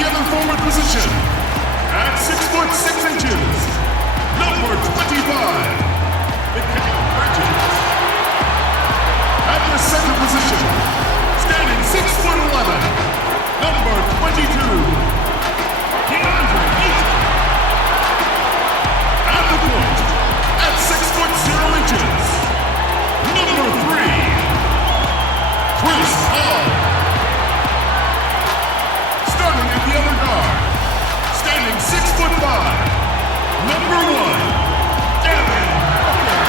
the other forward position, at 6 foot 6 inches, number 25, the Bridges. At the center position, standing 6 foot 11, number 22, at the point, at 6 foot 0 inches, number 3, Chris Paul. Starting at the other guard, standing 6 foot 5, number 1, Devin Booker.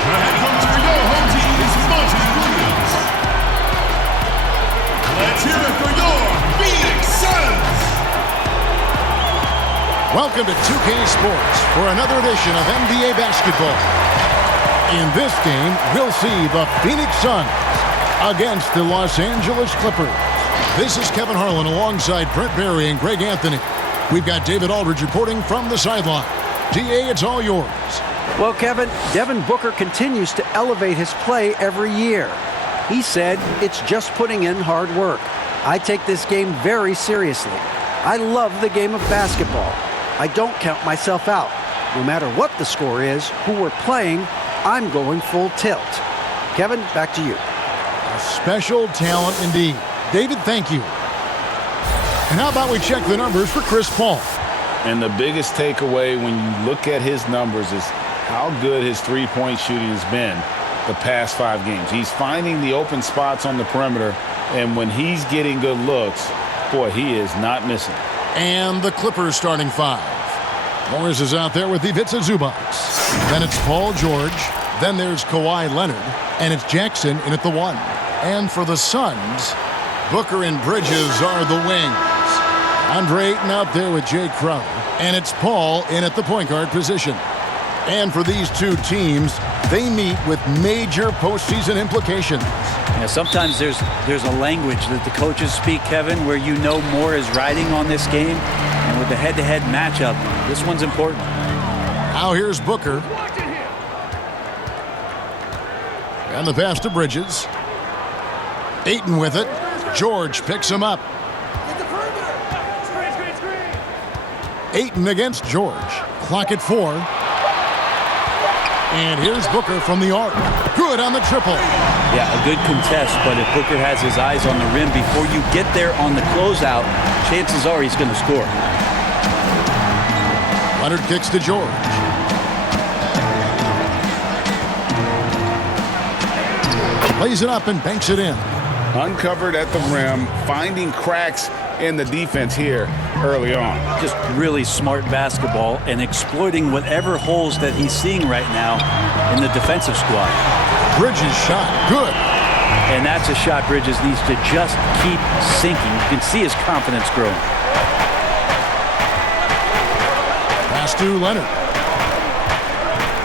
The head coach for your home team is Monty Williams. Let's hear it for your Phoenix Suns. Welcome to 2K Sports for another edition of NBA basketball. In this game, we'll see the Phoenix Suns against the Los Angeles Clippers. This is Kevin Harlan alongside Brent Barry and Greg Anthony. We've got David Aldridge reporting from the sideline. DA, it's all yours. Well, Kevin, Devin Booker continues to elevate his play every year. He said it's just putting in hard work. I take this game very seriously. I love the game of basketball. I don't count myself out. No matter what the score is, who we're playing, I'm going full tilt. Kevin, back to you. A special talent indeed. David, thank you. And how about we check the numbers for Chris Paul? And the biggest takeaway when you look at his numbers is how good his three-point shooting has been the past 5 games. He's finding the open spots on the perimeter, and when he's getting good looks, boy, he is not missing. And the Clippers starting 5. Morris is out there with Ivica Zubac. Then it's Paul George. Then there's Kawhi Leonard. And it's Jackson in at the 1. And for the Suns, Booker and Bridges are the wings. Andre Ayton out there with Jay Crowder. And it's Paul in at the point guard position. And for these two teams, they meet with major postseason implications. Yeah, sometimes there's a language that the coaches speak, Kevin, where you know more is riding on this game. And with the head-to-head matchup, this one's important. Now here's Booker. And the pass to Bridges. Ayton with it. George picks him up. Ayton against George. Clock at 4. And here's Booker from the arc. Good on the triple. Yeah, a good contest, but if Booker has his eyes on the rim before you get there on the closeout, chances are he's going to score. Leonard kicks to George. Lays it up and banks it in. Uncovered at the rim, finding cracks in the defense here early on. Just really smart basketball and exploiting whatever holes that he's seeing right now in the defensive squad. Bridges shot, good. And that's a shot Bridges needs to just keep sinking. You can see his confidence growing. Pass to Leonard.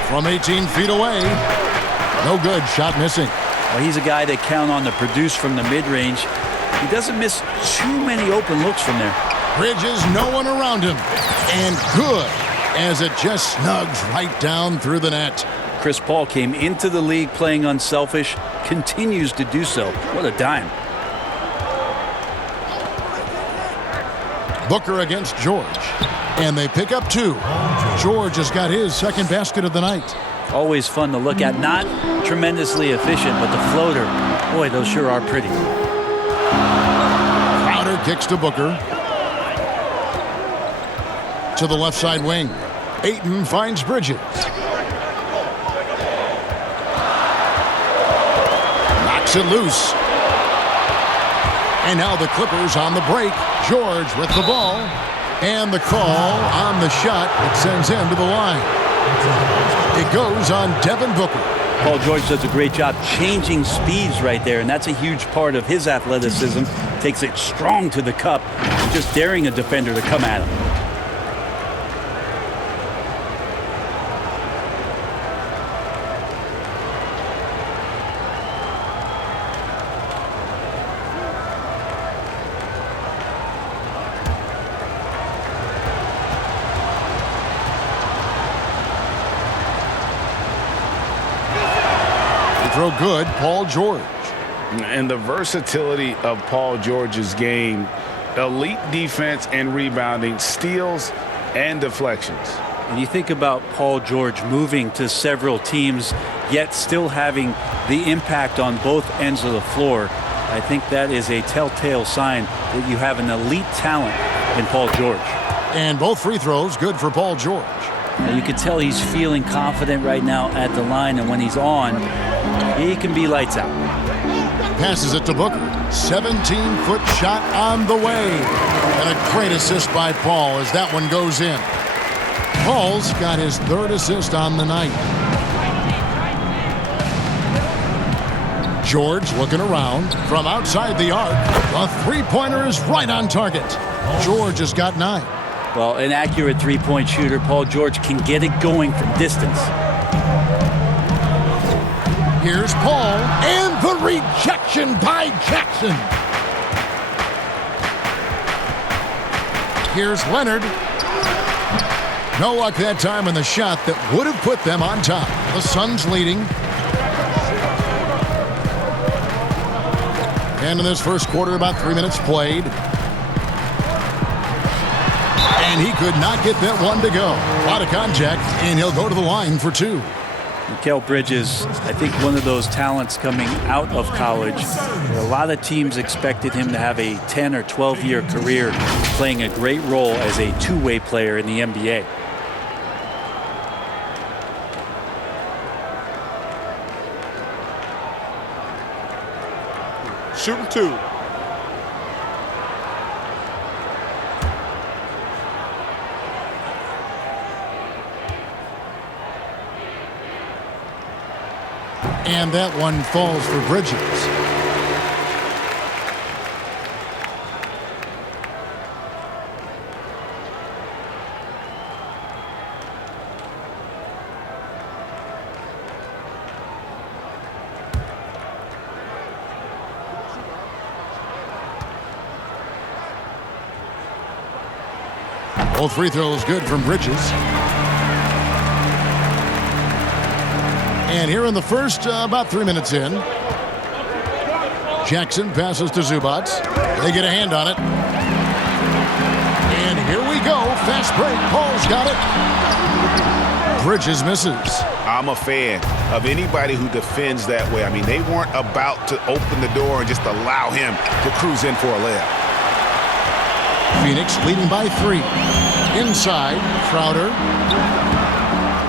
From 18 feet away. No good, shot missing. Well, he's a guy they count on to produce from the mid-range. He doesn't miss too many open looks from there. Bridges, no one around him. And good, as it just snugs right down through the net. Chris Paul came into the league playing unselfish, continues to do so. What a dime. Booker against George. And they pick up 2. George has got his second basket of the night. Always fun to look at. Not tremendously efficient, but the floater, boy, those sure are pretty. Crowder kicks to Booker. To the left side wing. Ayton finds Bridges. Knocks it loose. And now the Clippers on the break. George with the ball. And the call on the shot that sends him to the line. It goes on Devin Booker. Paul George does a great job changing speeds right there, and that's a huge part of his athleticism. Takes it strong to the cup, just daring a defender to come at him. throw good, Paul George. And the versatility of Paul George's game, elite defense and rebounding, steals and deflections. And you think about Paul George moving to several teams, yet still having the impact on both ends of the floor. I think that is a telltale sign that you have an elite talent in Paul George. And both free throws good for Paul George. Now you can tell he's feeling confident right now at the line, and when he's on, he can be lights out. Passes it to Booker. 17-foot shot on the way. And a great assist by Paul as that one goes in. Paul's got his third assist on the night. George looking around from outside the arc. The three-pointer is right on target. George has got 9. Well, an accurate three-point shooter, Paul George can get it going from distance. Here's Paul, and the rejection by Jackson. Here's Leonard. No luck that time in the shot that would have put them on top. The Suns leading. And in this first quarter, about 3 minutes played. And he could not get that one to go. A lot of contact, and he'll go to the line for 2. Mikal Bridges, I think one of those talents coming out of college. A lot of teams expected him to have a 10 or 12-year career playing a great role as a two-way player in the NBA. Shooting 2. And that one falls for Bridges. Both free throws good from Bridges. And here in the first, about 3 minutes in, Jackson passes to Zubac. They get a hand on it. And here we go. Fast break. Paul's got it. Bridges misses. I'm a fan of anybody who defends that way. I mean, they weren't about to open the door and just allow him to cruise in for a layup. Phoenix leading by 3. Inside, Crowder.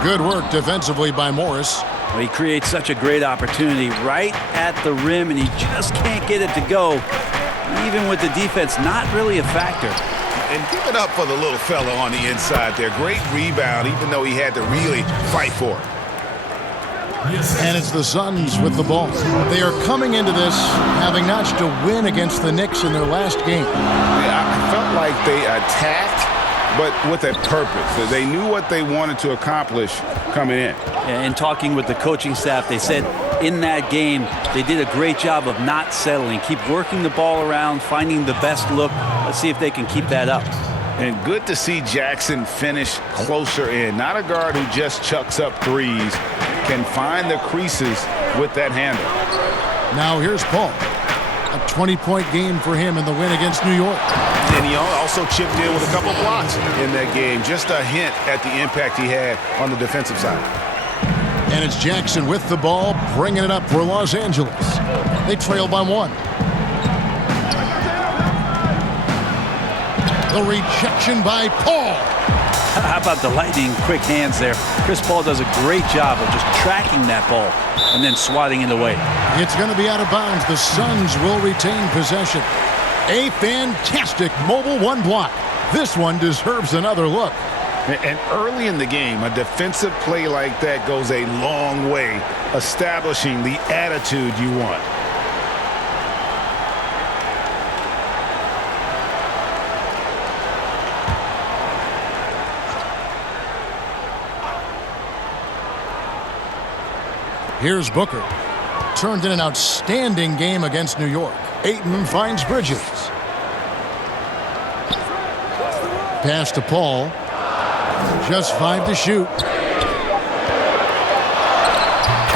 Good work defensively by Morris. Well, he creates such a great opportunity right at the rim, and he just can't get it to go. Even with the defense not really a factor. And give it up for the little fella on the inside there. Great rebound, even though he had to really fight for it. And it's the Suns with the ball. They are coming into this having notched a win against the Knicks in their last game. Yeah, I felt like they attacked, but with a purpose. They knew what they wanted to accomplish coming in. And talking with the coaching staff, they said in that game they did a great job of not settling. Keep working the ball around, finding the best look. Let's see if they can keep that up. And good to see Jackson finish closer in. Not a guard who just chucks up threes. Can find the creases with that handle. Now here's Paul. A 20-point game for him in the win against New York. And he also chipped in with a couple blocks in that game. Just a hint at the impact he had on the defensive side. And it's Jackson with the ball, bringing it up for Los Angeles. They trail by 1. The rejection by Paul. How about the lightning quick hands there? Chris Paul does a great job of just tracking that ball and then swatting it away. It's going to be out of bounds. The Suns will retain possession. A fantastic mobile 1 block. This one deserves another look. And early in the game, a defensive play like that goes a long way, establishing the attitude you want. Here's Booker. Turned in an outstanding game against New York. Ayton finds Bridges. Pass to Paul. Just 5 to shoot.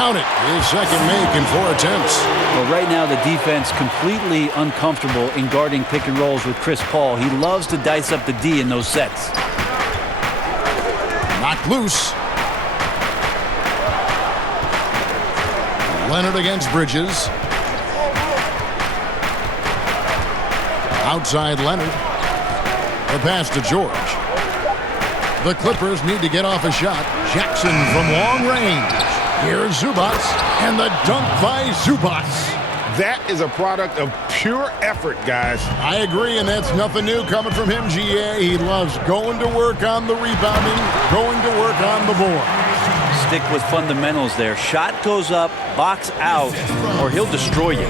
Count it. His second make in 4 attempts. Well, right now the defense completely uncomfortable in guarding pick and rolls with Chris Paul. He loves to dice up the D in those sets. Knocked loose. Leonard against Bridges. Outside Leonard. The pass to George. The Clippers need to get off a shot. Jackson from long range. Here's Zubats, and the dunk by Zubats. That is a product of pure effort, guys. I agree, and that's nothing new coming from him, GA. He loves going to work on the rebounding, going to work on the board. Stick with fundamentals there. Shot goes up, box out, or he'll destroy you.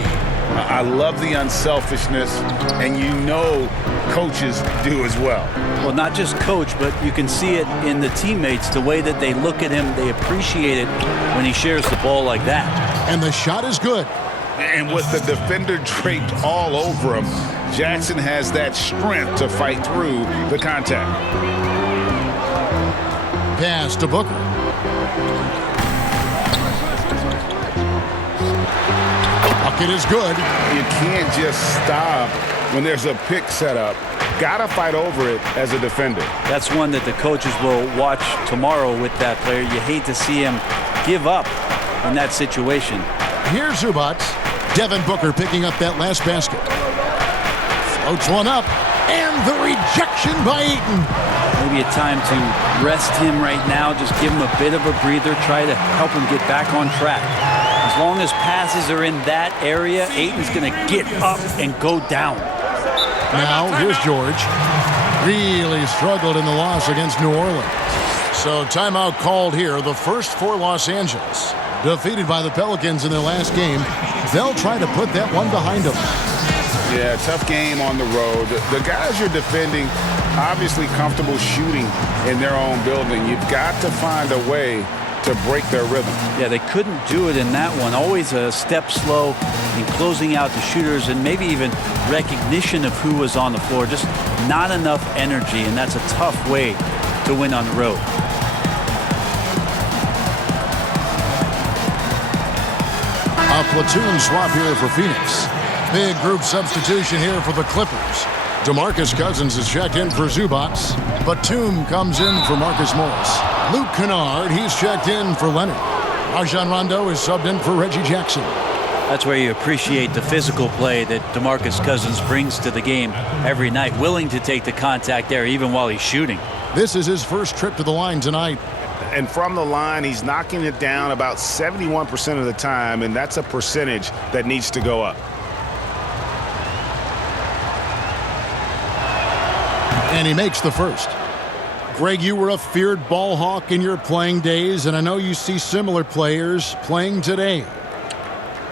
I love the unselfishness, and you know coaches do as well. Well, not just coach, but you can see it in the teammates, the way that they look at him. They appreciate it when he shares the ball like that. And the shot is good. And with the defender draped all over him, Jackson has that strength to fight through the contact. Pass to Booker. Bucket is good. You can't just stop when there's a pick set up. Gotta fight over it as a defender. That's one that the coaches will watch tomorrow with that player. You hate to see him give up in that situation. Here's Zubats. Devin Booker picking up that last basket. Floats one up. And the rejection by Ayton. Maybe a time to rest him right now. Just give him a bit of a breather. Try to help him get back on track. As long as passes are in that area, Ayton's going to get up and go down. Now, here's George. Really struggled in the loss against New Orleans. So timeout called here. The first for Los Angeles. Defeated by the Pelicans in their last game. They'll try to put that one behind them. Yeah, tough game on the road. The guys you're defending, obviously comfortable shooting in their own building. You've got to find a way to break their rhythm. Yeah, they couldn't do it in that one. Always a step slow in closing out the shooters and maybe even recognition of who was on the floor. Just not enough energy, and that's a tough way to win on the road. A platoon swap here for Phoenix. Big group substitution here for the Clippers. DeMarcus Cousins is checked in for Zubats. Batum comes in for Marcus Morris. Luke Kennard, he's checked in for Leonard. Rajon Rondo is subbed in for Reggie Jackson. That's where you appreciate the physical play that DeMarcus Cousins brings to the game every night. Willing to take the contact there even while he's shooting. This is his first trip to the line tonight. And from the line, he's knocking it down about 71% of the time, and that's a percentage that needs to go up. And he makes the first. Greg, you were a feared ball hawk in your playing days, and I know you see similar players playing today.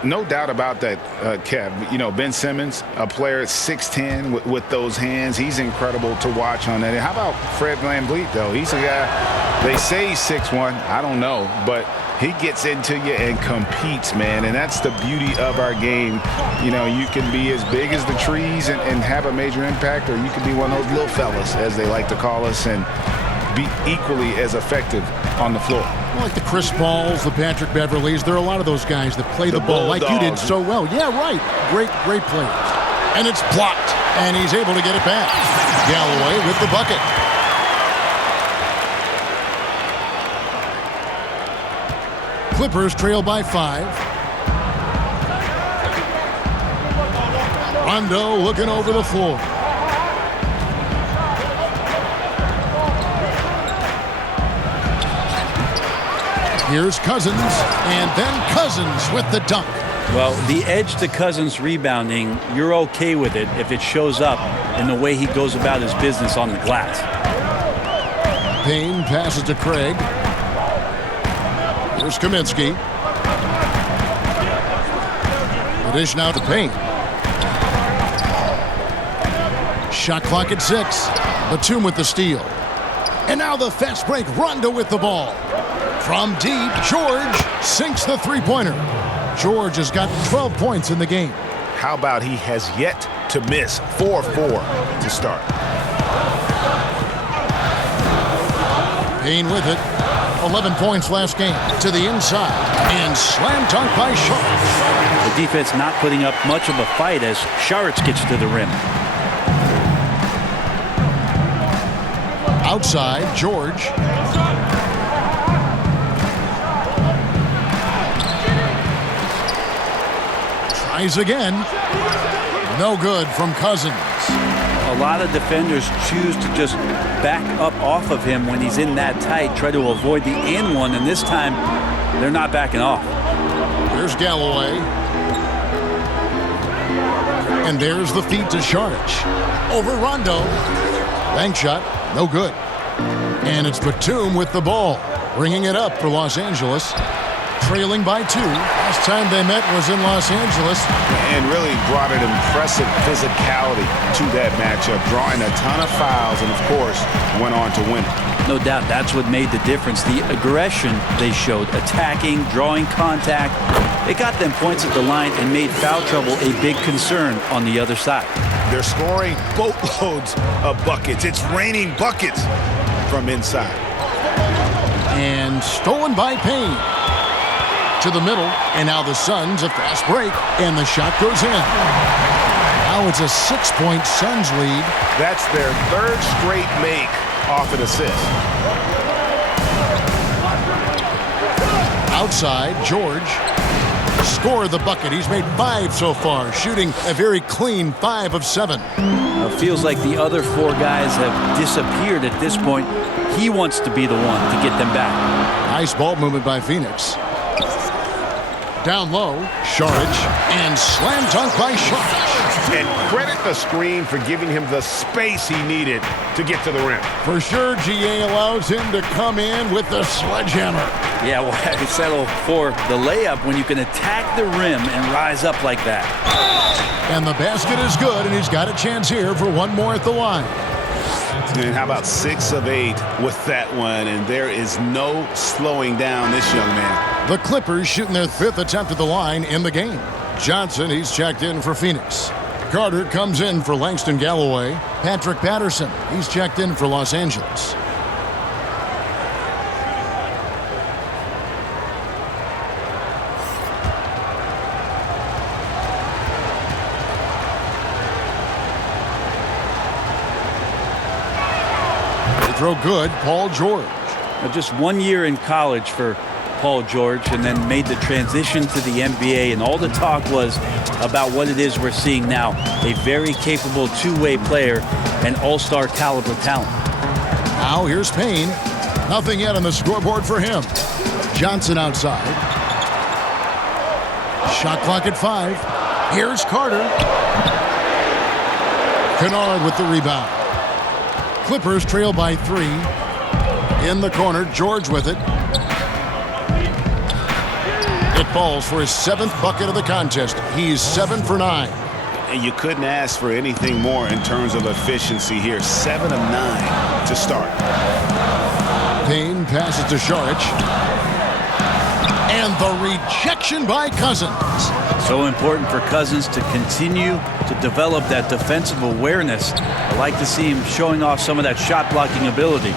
No doubt about that, Kev. You know, Ben Simmons, a player at 6'10", with those hands. He's incredible to watch on that. And how about Fred VanVleet, though? He's a guy, they say he's 6'1". I don't know. But he gets into you and competes, man. And that's the beauty of our game. You know, you can be as big as the trees and have a major impact, or you can be one of those little fellas, as they like to call us, and be equally as effective on the floor. Like the Chris Pauls, the Patrick Beverleys, there are a lot of those guys that play the ball like you did so well. Yeah, right. Great players. And it's blocked, and he's able to get it back. Galloway with the bucket. Clippers trail by 5. Rondo looking over the floor. Here's Cousins, and then Cousins with the dunk. Well, the edge to Cousins rebounding, you're okay with it if it shows up in the way he goes about his business on the glass. Payne passes to Craig. Here's Kaminsky. The dish now to Payne. Shot clock at 6. Batum with the steal. And now the fast break. Rondo with the ball. From deep, George sinks the three-pointer. George has got 12 points in the game. How about he has yet to miss 4-4 to start? Payne with it. 11 points last game. To the inside. And slam dunk by Sharp. The defense not putting up much of a fight as Sharp gets to the rim. Outside, George. Tries again. No good from Cousins. A lot of defenders choose to just back up off of him when he's in that tight, try to avoid the and one, and this time they're not backing off. Here's Galloway. And there's the feed to Sharich. Over Rondo. Bank shot, no good. And it's Batum with the ball, bringing it up for Los Angeles. Trailing by 2. Last time they met was in Los Angeles. And really brought an impressive physicality to that matchup, drawing a ton of fouls and, of course, went on to win it. No doubt that's what made the difference. The aggression they showed, attacking, drawing contact. It got them points at the line and made foul trouble a big concern on the other side. They're scoring boatloads of buckets. It's raining buckets from inside. And stolen by Payne. To the middle, and now the Suns a fast break, and the shot goes in. Now it's a 6-point Suns lead. That's their 3rd straight make off an assist. Outside, George scored the bucket. He's made 5 so far, shooting a very clean 5 of 7. Feels like the other 4 guys have disappeared at this point. He wants to be the one to get them back. Nice ball movement by Phoenix. Down low, Sharich, and slam dunk by Sharich. And credit the screen for giving him the space he needed to get to the rim. For sure, GA allows him to come in with the sledgehammer. Yeah, well, I settle for the layup when you can attack the rim and rise up like that. And the basket is good, and he's got a chance here for one more at the line. And how about 6 of 8 with that one? And there is no slowing down this young man. The Clippers shooting their 5th attempt at the line in the game. Johnson, he's checked in for Phoenix. Carter comes in for Langston Galloway. Patrick Patterson, he's checked in for Los Angeles. They throw good, Paul George. Just 1 year in college for Paul George, and then made the transition to the NBA, and all the talk was about what it is we're seeing now. A very capable two-way player and all-star caliber talent. Now here's Payne. Nothing yet on the scoreboard for him. Johnson outside. Shot clock at 5. Here's Carter. Kennard with the rebound. Clippers trail by 3. In the corner, George with it. It falls for his 7th bucket of the contest. He's 7 for 9. And you couldn't ask for anything more in terms of efficiency here. 7 of 9 to start. Payne passes to Sharich. And the rejection by Cousins. So important for Cousins to continue to develop that defensive awareness. I like to see him showing off some of that shot blocking ability.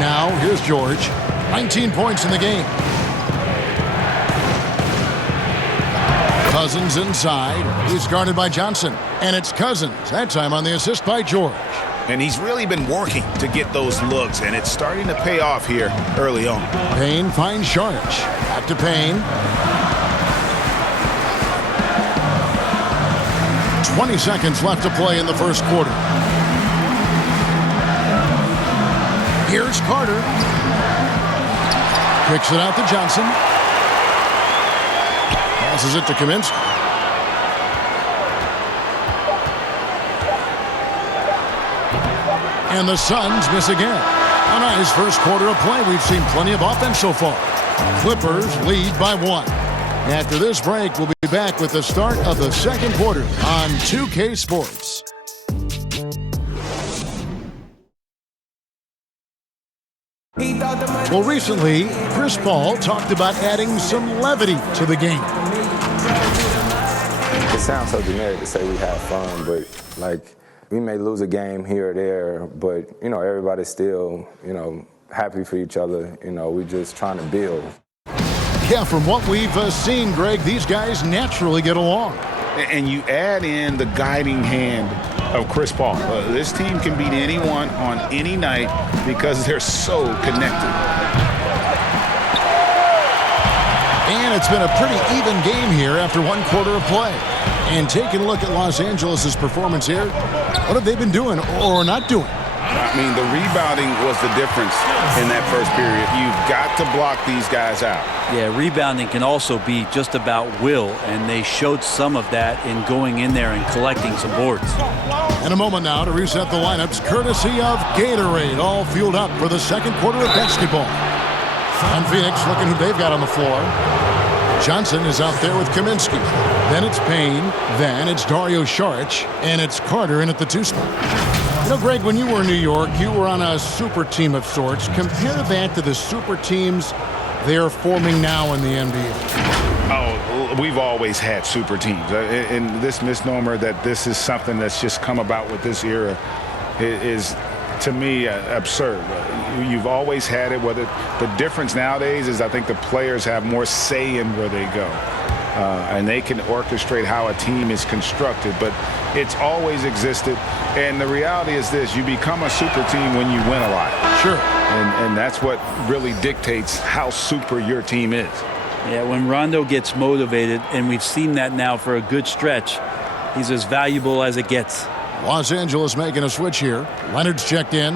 Now here's George. 19 points in the game. Cousins inside. He's guarded by Johnson. And it's Cousins, that time on the assist by George. And he's really been working to get those looks, and it's starting to pay off here early on. Payne finds Sharich. Back to Payne. 20 seconds left to play in the first quarter. Here's Carter. Kicks it out to Johnson. Passes it to Kaminsky. And the Suns miss again. A nice first quarter of play. We've seen plenty of offense so far. Clippers lead by 1. After this break, we'll be back with the start of the second quarter on 2K Sports. Well, recently, Chris Paul talked about adding some levity to the game. It sounds so generic to say we have fun, but like we may lose a game here or there, but everybody still, happy for each other. You know, we just trying to build. Yeah, from what we've seen, Greg, these guys naturally get along. And you add in the guiding hand of Chris Paul. This team can beat anyone on any night because they're so connected. And it's been a pretty even game here after one quarter of play. And taking a look at Los Angeles' performance here, what have they been doing or not doing? I mean, the rebounding was the difference in that first period. You've got to block these guys out. Yeah, rebounding can also be just about will, and they showed some of that in going in there and collecting some boards. In a moment now to reset the lineups, courtesy of Gatorade, all fueled up for the second quarter of basketball. And Phoenix looking who they've got on the floor. Johnson is out there with Kaminsky. Then it's Payne. Then it's Dario Saric. And it's Carter in at the 2 spot. You know, Greg, when you were in New York, you were on a super team of sorts. Compare that to the super teams they're forming now in the NBA. Oh, we've always had super teams. And this misnomer that this is something that's just come about with this era is, to me, absurd. You've always had it. Whether the difference nowadays is I think the players have more say in where they go. And they can orchestrate how a team is constructed. But it's always existed. And the reality is this. You become a super team when you win a lot. Sure. And that's what really dictates how super your team is. Yeah, when Rondo gets motivated, and we've seen that now for a good stretch, he's as valuable as it gets. Los Angeles making a switch here. Leonard's checked in.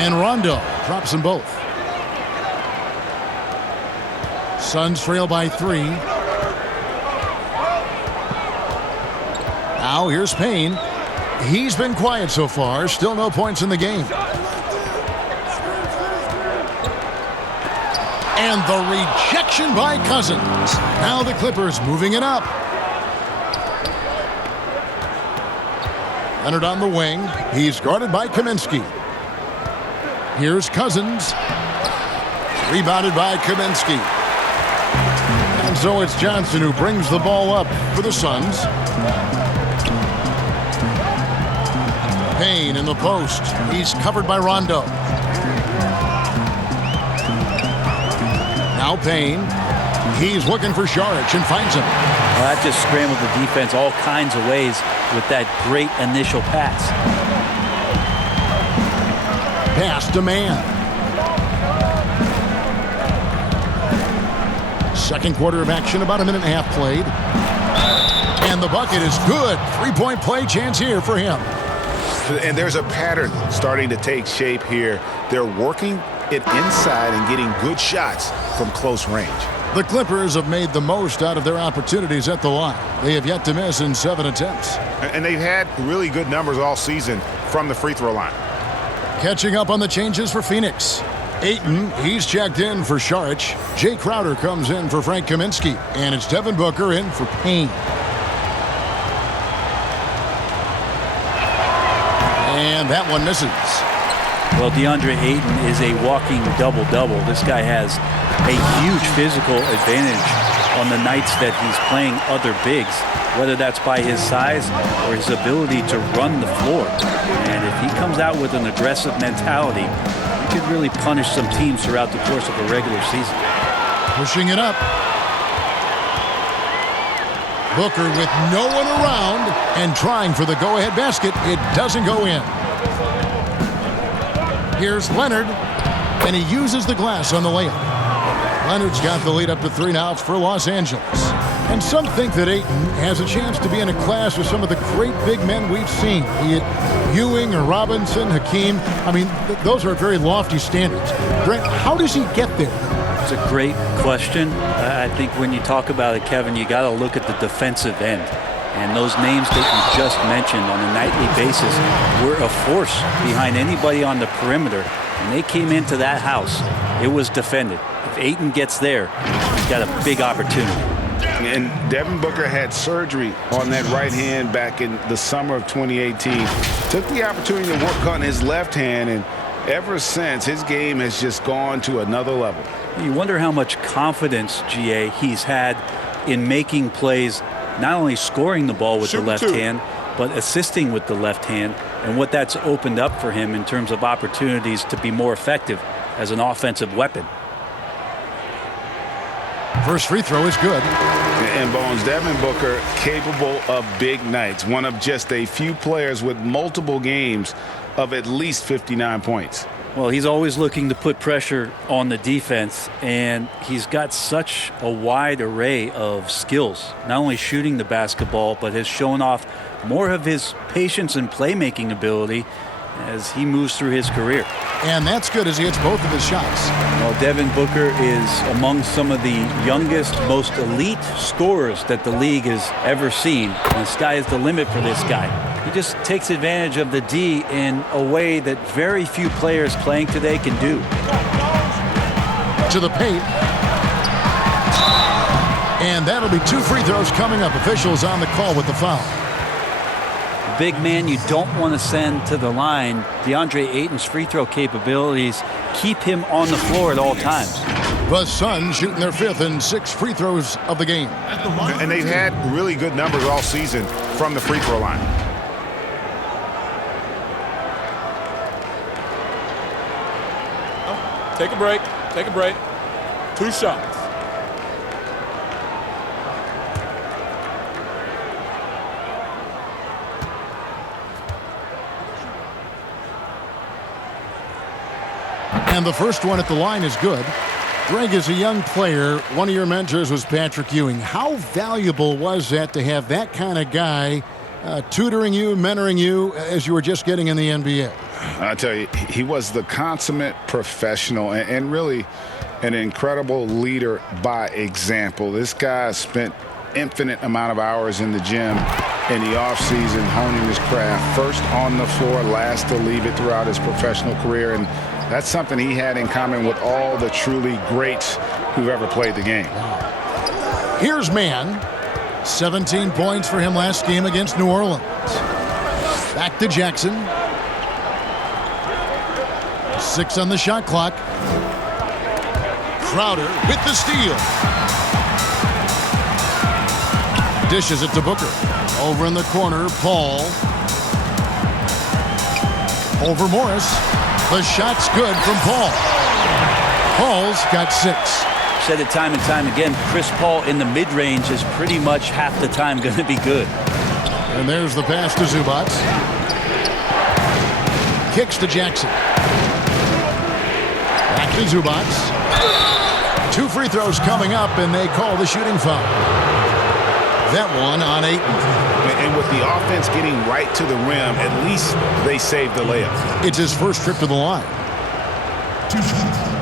And Rondo drops them both. Suns trail by 3. Now here's Payne. He's been quiet so far. Still no points in the game. And the rejection by Cousins. Now the Clippers moving it up. Leonard on the wing. He's guarded by Kaminsky. Here's Cousins. Rebounded by Kaminsky. And so it's Johnson who brings the ball up for the Suns. Payne in the post. He's covered by Rondo. Now Payne. He's looking for Saric and finds him. Well, that just scrambled the defense all kinds of ways with that great initial pass. Pass to man. Second quarter of action, about a minute and a half played. And the bucket is good. 3-point play chance here for him. And there's a pattern starting to take shape here. They're working it inside and getting good shots from close range. The Clippers have made the most out of their opportunities at the line. They have yet to miss in 7 attempts. And they've had really good numbers all season from the free throw line. Catching up on the changes for Phoenix. Ayton, he's checked in for Saric. Jay Crowder comes in for Frank Kaminsky. And it's Devin Booker in for Payne. And that one misses. Well, DeAndre Ayton is a walking double-double. This guy has a huge physical advantage on the nights that he's playing other bigs, whether that's by his size or his ability to run the floor. And if he comes out with an aggressive mentality, he could really punish some teams throughout the course of a regular season. Pushing it up. Booker with no one around and trying for the go-ahead basket. It doesn't go in. Here's Leonard, and he uses the glass on the layup. Leonard's got the lead up to 3 now for Los Angeles. And some think that Ayton has a chance to be in a class with some of the great big men we've seen, be it Ewing or Robinson, Hakeem. I mean, those are very lofty standards. Brent, how does he get there? It's a great question. I think when you talk about it, Kevin, you got to look at the defensive end. And those names that you just mentioned on a nightly basis were a force behind anybody on the perimeter. And they came into that house. It was defended. If Ayton gets there, he's got a big opportunity. And Devin Booker had surgery on that right hand back in the summer of 2018. Took the opportunity to work on his left hand, and ever since, his game has just gone to another level. You wonder how much confidence, GA, he's had in making plays not only scoring the ball with the left hand, but assisting with the left hand, and what that's opened up for him in terms of opportunities to be more effective as an offensive weapon. First free throw is good. And Bones, Devin Booker capable of big nights. One of just a few players with multiple games of at least 59 points. Well, he's always looking to put pressure on the defense, and he's got such a wide array of skills, not only shooting the basketball, but has shown off more of his patience and playmaking ability as he moves through his career. And that's good as he hits both of his shots. Well, Devin Booker is among some of the youngest, most elite scorers that the league has ever seen. And the sky is the limit for this guy. He just takes advantage of the D in a way that very few players playing today can do. To the paint. And that'll be 2 free throws coming up. Officials on the call with the foul. Big man you don't want to send to the line. DeAndre Ayton's free throw capabilities keep him on the floor at all times. The Suns shooting their 5th and 6th free throws of the game. And they've had really good numbers all season from the free throw line. Take a break. Take a break. 2 shots. And the first one at the line is good. Greg, as a young player, one of your mentors was Patrick Ewing. How valuable was that to have that kind of guy tutoring you, mentoring you as you were just getting in the NBA? I tell you, he was the consummate professional and really an incredible leader by example. This guy spent infinite amount of hours in the gym in the offseason honing his craft. First on the floor, last to leave it throughout his professional career. And that's something he had in common with all the truly greats who've ever played the game. Here's Mann. 17 points for him last game against New Orleans. Back to Jackson. 6 on the shot clock. Crowder with the steal. Dishes it to Booker. Over in the corner, Paul. Over Morris. The shot's good from Paul. Paul's got 6. Said it time and time again, Chris Paul in the mid-range is pretty much half the time going to be good. And there's the pass to Zubac. Kicks to Jackson. Back to Zubac. 2 free throws coming up, and they call the shooting foul. That one on Ayton. And with the offense getting right to the rim, at least they saved the layup. It's his first trip to the line. 2 shots.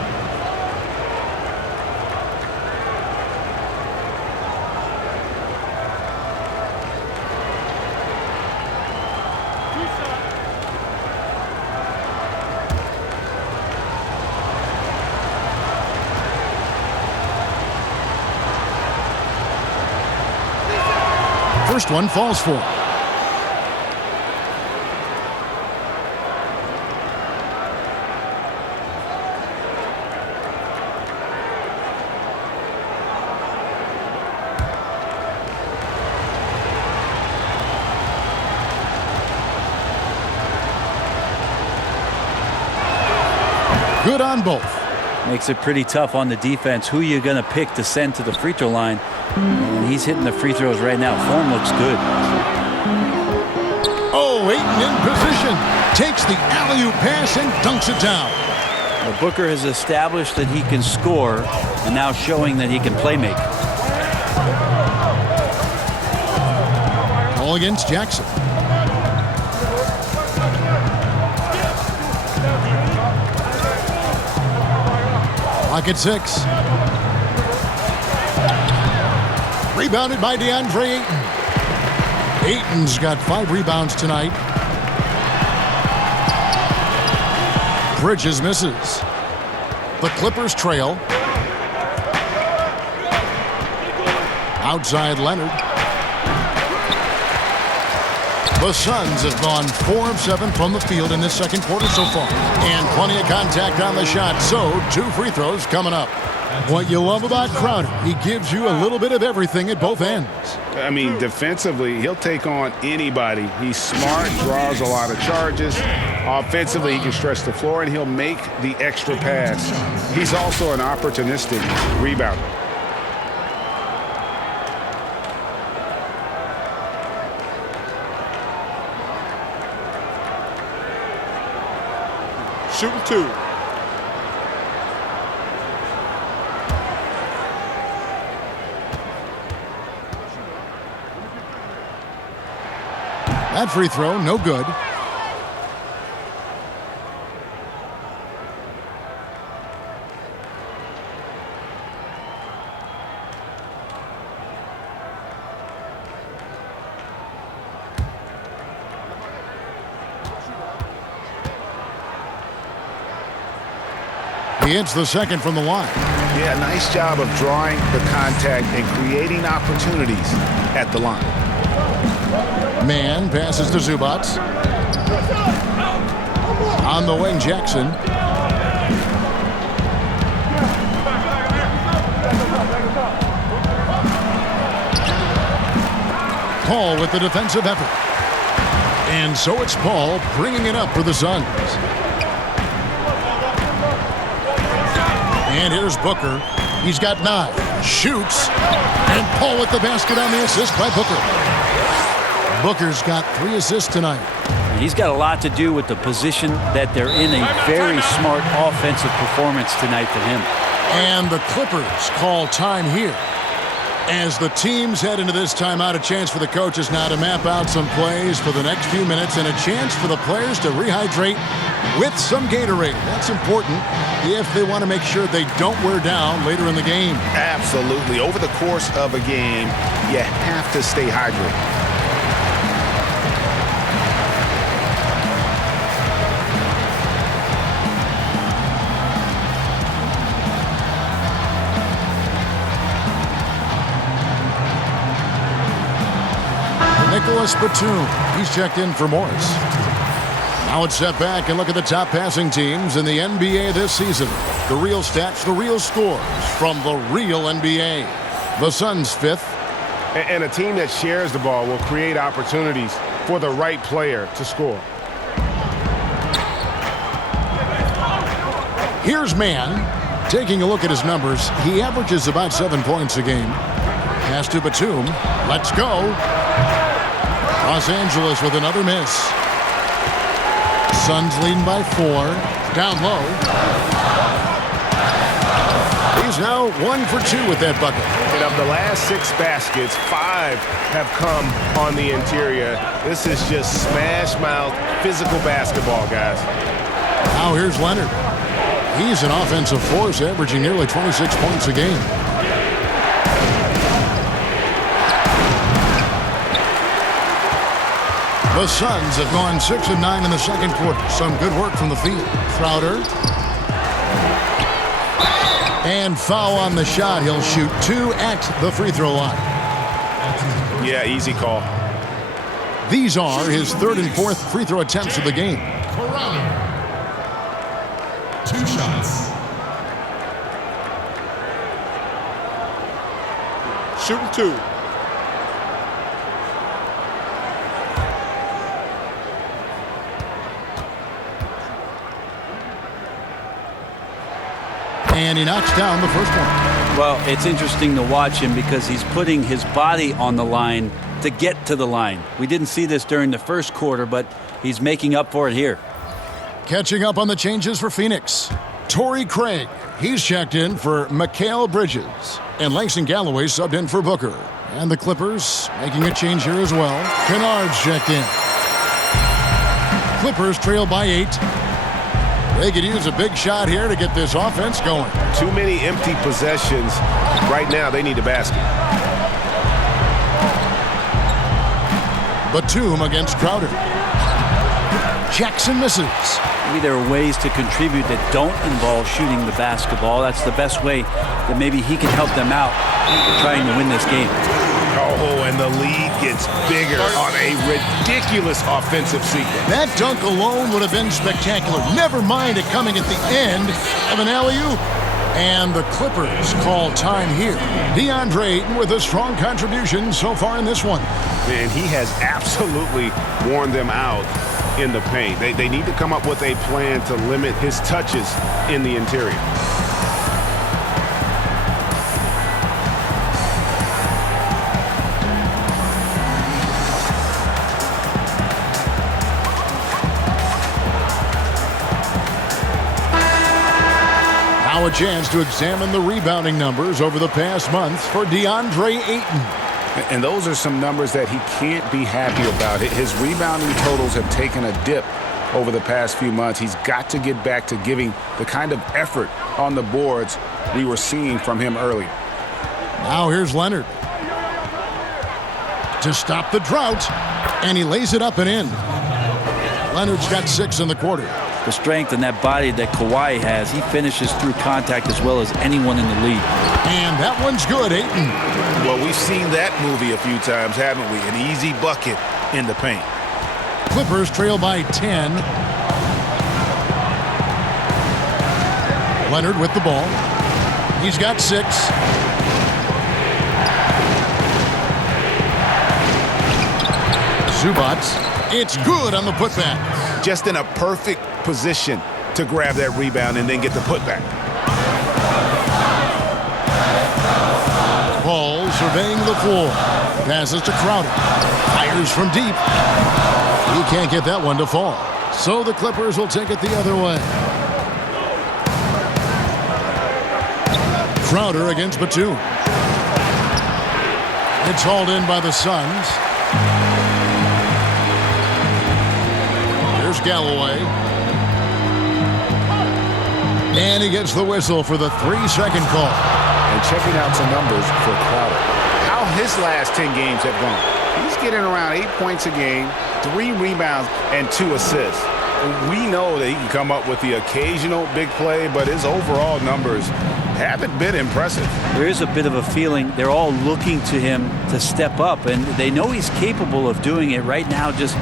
First one falls for him. Good on both. Makes it pretty tough on the defense. Who you're going to pick to send to the free throw line. And he's hitting the free throws right now. Form looks good. Oh, Ayton in position. Takes the alley-oop pass and dunks it down. Well, Booker has established that he can score and now showing that he can play make. All against Jackson. Clock at 6. Rebounded by DeAndre Ayton. Ayton's got 5 rebounds tonight. Bridges misses. The Clippers trail. Outside Leonard. The Suns have gone 4 of 7 from the field in this second quarter so far. And plenty of contact on the shot, so 2 free throws coming up. What you love about Crowder, he gives you a little bit of everything at both ends. I mean, defensively, he'll take on anybody. He's smart, draws a lot of charges. Offensively, he can stretch the floor, and he'll make the extra pass. He's also an opportunistic rebounder. Shooting 2. That free throw, no good. He hits the second from the line. Yeah, nice job of drawing the contact and creating opportunities at the line. Man passes to Zubac. On the wing, Jackson. Paul with the defensive effort. And so it's Paul bringing it up for the Suns. And here's Booker. He's got 9. Shoots. And Paul with the basket on the assist by Booker. Booker's got 3 assists tonight. He's got a lot to do with the position that they're in. A very smart offensive performance tonight for him. And the Clippers call time here. As the teams head into this timeout, a chance for the coaches now to map out some plays for the next few minutes and a chance for the players to rehydrate with some Gatorade. That's important if they want to make sure they don't wear down later in the game. Absolutely. Over the course of a game, you have to stay hydrated. Nicholas Batum. He's checked in for Morris. Now let's step back and look at the top passing teams in the NBA this season. The real stats, the real scores from the real NBA. The Suns 5th. And a team that shares the ball will create opportunities for the right player to score. Here's Man. Taking a look at his numbers, he averages about 7 points a game. Pass to Batum. Let's go. Los Angeles with another miss. Suns leading by 4. Down low. He's now 1 for 2 with that bucket. And of the last 6 baskets, 5 have come on the interior. This is just smash mouth, physical basketball, guys. Now here's Leonard. He's an offensive force, averaging nearly 26 points a game. The Suns have gone 6 of 9 in the second quarter. Some good work from the field. Crowder. And foul on the shot. He'll shoot 2 at the free throw line. Yeah, easy call. These are his 3rd and 4th free throw attempts of the game. Crowder. 2 shots. Shooting 2. And he knocks down the first one. Well, it's interesting to watch him because he's putting his body on the line to get to the line. We didn't see this during the first quarter, but he's making up for it here. Catching up on the changes for Phoenix. Torrey Craig. He's checked in for Mikal Bridges. And Langston Galloway subbed in for Booker. And the Clippers making a change here as well. Kennard's checked in. Clippers trail by 8. They could use a big shot here to get this offense going. Too many empty possessions. Right now, they need a basket. Batum against Crowder. Jackson misses. Maybe there are ways to contribute that don't involve shooting the basketball. That's the best way that maybe he can help them out trying to win this game. Oh, and the lead gets bigger on a ridiculous offensive sequence. That dunk alone would have been spectacular. Never mind it coming at the end of an alley-oop. And the Clippers call time here. DeAndre Ayton with a strong contribution so far in this one. And he has absolutely worn them out in the paint. They need to come up with a plan to limit his touches in the interior. Now a chance to examine the rebounding numbers over the past month for DeAndre Ayton. And those are some numbers that he can't be happy about. His rebounding totals have taken a dip over the past few months. He's got to get back to giving the kind of effort on the boards we were seeing from him earlier. Now here's Leonard to stop the drought, and he lays it up and in. Leonard's got 6 in the quarter. The strength and that body that Kawhi has, he finishes through contact as well as anyone in the league. And that one's good, Ayton. Well, we've seen that movie a few times, haven't we? An easy bucket in the paint. Clippers trail by 10. Leonard with the ball. He's got 6. Zubac. It's good on the putback. Just in a perfect position to grab that rebound and then get the putback. Paul surveying the floor. Passes to Crowder. Fires from deep. He can't get that one to fall. So the Clippers will take it the other way. Crowder against Batum. It's hauled in by the Suns. Here's Galloway. And he gets the whistle for the 3-second call. And checking out some numbers for Crowder. How his last 10 games have gone. He's getting around 8 points a game, 3 rebounds, and 2 assists. We know that he can come up with the occasional big play, but his overall numbers haven't been impressive. There is a bit of a feeling they're all looking to him to step up, and they know he's capable of doing it right now, just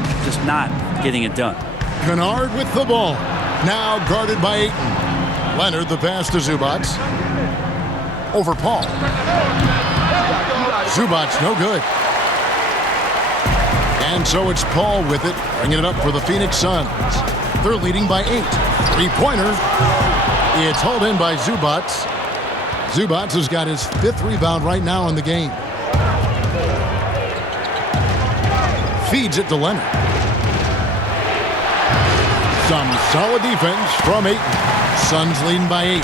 not getting it done. Kennard with the ball. Now guarded by Ayton. Leonard the pass to Zubac. Over Paul. Zubac no good. And so it's Paul with it, bringing it up for the Phoenix Suns. They're leading by 8. 3-pointer. It's hauled in by Zubac. Zubac has got his 5th rebound right now in the game. Feeds it to Leonard. Some solid defense from Ayton. Suns leading by 8.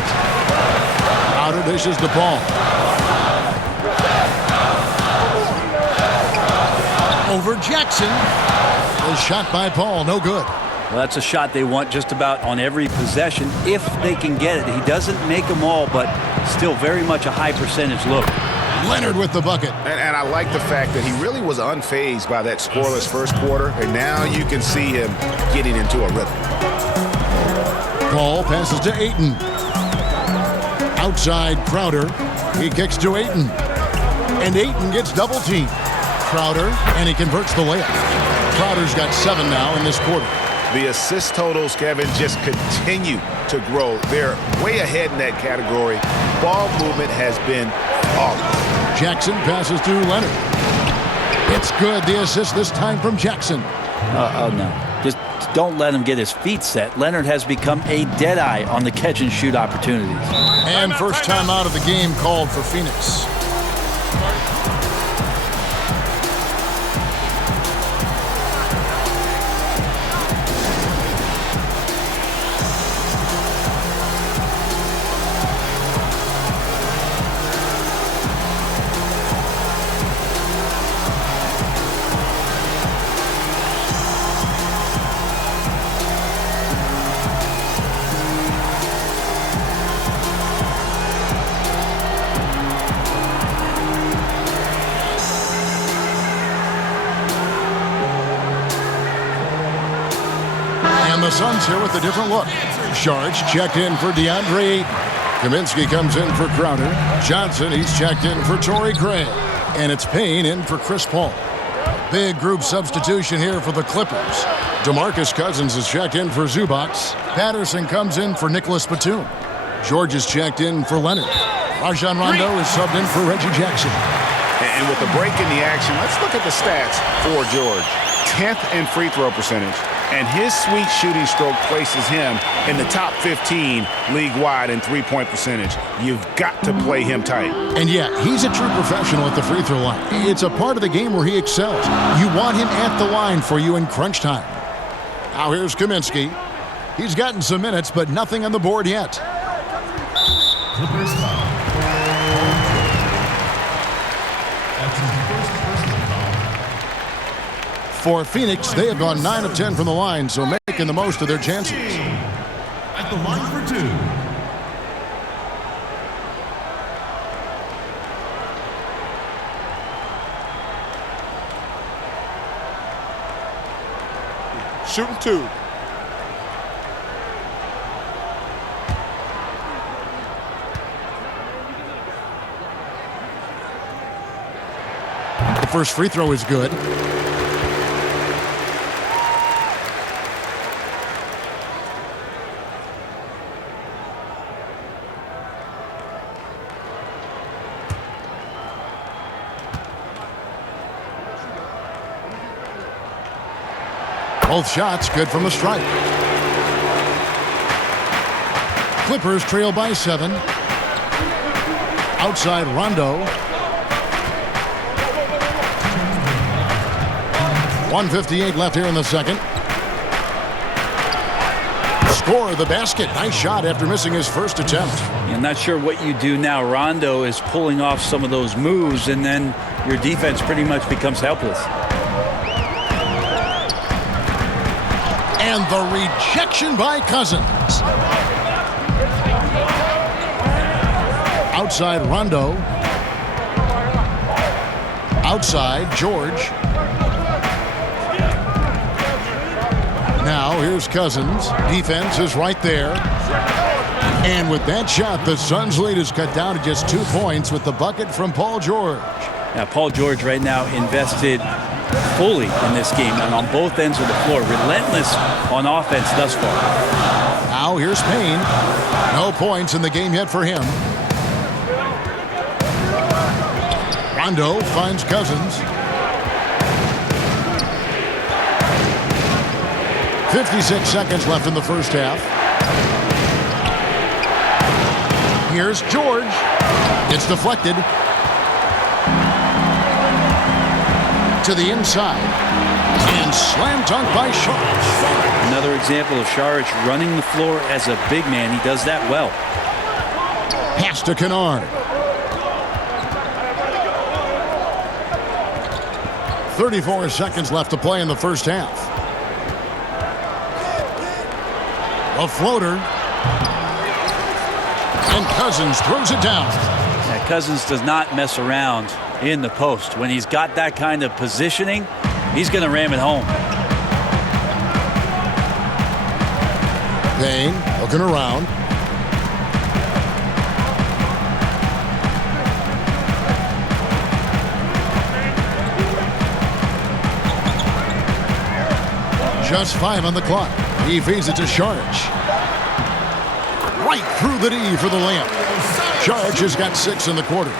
Outer dishes to Paul. Over Jackson. A shot by Paul, no good. Well, that's a shot they want just about on every possession if they can get it. He doesn't make them all, but still very much a high percentage look. Leonard with the bucket. And I like the fact that he really was unfazed by that scoreless first quarter, and now you can see him getting into a rhythm. Paul passes to Ayton. Outside Crowder. He kicks to Ayton. And Ayton gets double teamed. Crowder, and he converts the layup. Crowder's got 7 now in this quarter. The assist totals, Kevin, just continue to grow. They're way ahead in that category. Ball movement has been flawless. Jackson passes to Leonard. It's good. The assist this time from Jackson. Oh, no. Just don't let him get his feet set. Leonard has become a deadeye on the catch-and-shoot opportunities. And first time out of the game called for Phoenix. The Suns here with a different look. Sharge checked in for DeAndre Ayton. Kaminsky comes in for Crowder. Johnson, he's checked in for Torrey Craig. And it's Payne in for Chris Paul. Big group substitution here for the Clippers. DeMarcus Cousins is checked in for Zubac. Patterson comes in for Nicholas Batum. George is checked in for Leonard. Rajon Rondo is subbed in for Reggie Jackson. And with the break in the action, let's look at the stats for George. 10th in free throw percentage, and his sweet shooting stroke places him in the top 15 league-wide in three-point percentage. You've got to play him tight. And yeah, he's a true professional at the free throw line. It's a part of the game where he excels. You want him at the line for you in crunch time. Now here's Kaminsky. He's gotten some minutes, but nothing on the board yet. Clippers foul. That's his first personal foul. For Phoenix, they have gone 9 of 10 from the line, so making the most of their chances. At the line for 2. Shooting 2. The first free throw is good. Both shots good from the stripe. Clippers trail by 7. Outside Rondo. 1:58 left here in the second. Score the basket. Nice shot after missing his first attempt. I'm not sure what you do now. Rondo is pulling off some of those moves, and then your defense pretty much becomes helpless. And the rejection by Cousins. Outside Rondo. Outside George. Now here's Cousins. Defense is right there. And with that shot, the Suns' lead is cut down to just 2 points with the bucket from Paul George. Now, Paul George right now invested fully in this game and on both ends of the floor. Relentless on offense thus far. Now here's Payne. No points in the game yet for him. Rondo finds Cousins. 56 seconds left in the first half. Here's George. It's deflected. To the inside. And slam dunk by Saric. Another example of Saric running the floor as a big man. He does that well. Pass to Kennard. 34 seconds left to play in the first half. A floater. And Cousins throws it down. Yeah, Cousins does not mess around in the post. When he's got that kind of positioning, he's going to ram it home. Payne looking around. Just 5 on the clock. He feeds it to Saric. Right through the D for the layup. Saric has got 6 in the quarter.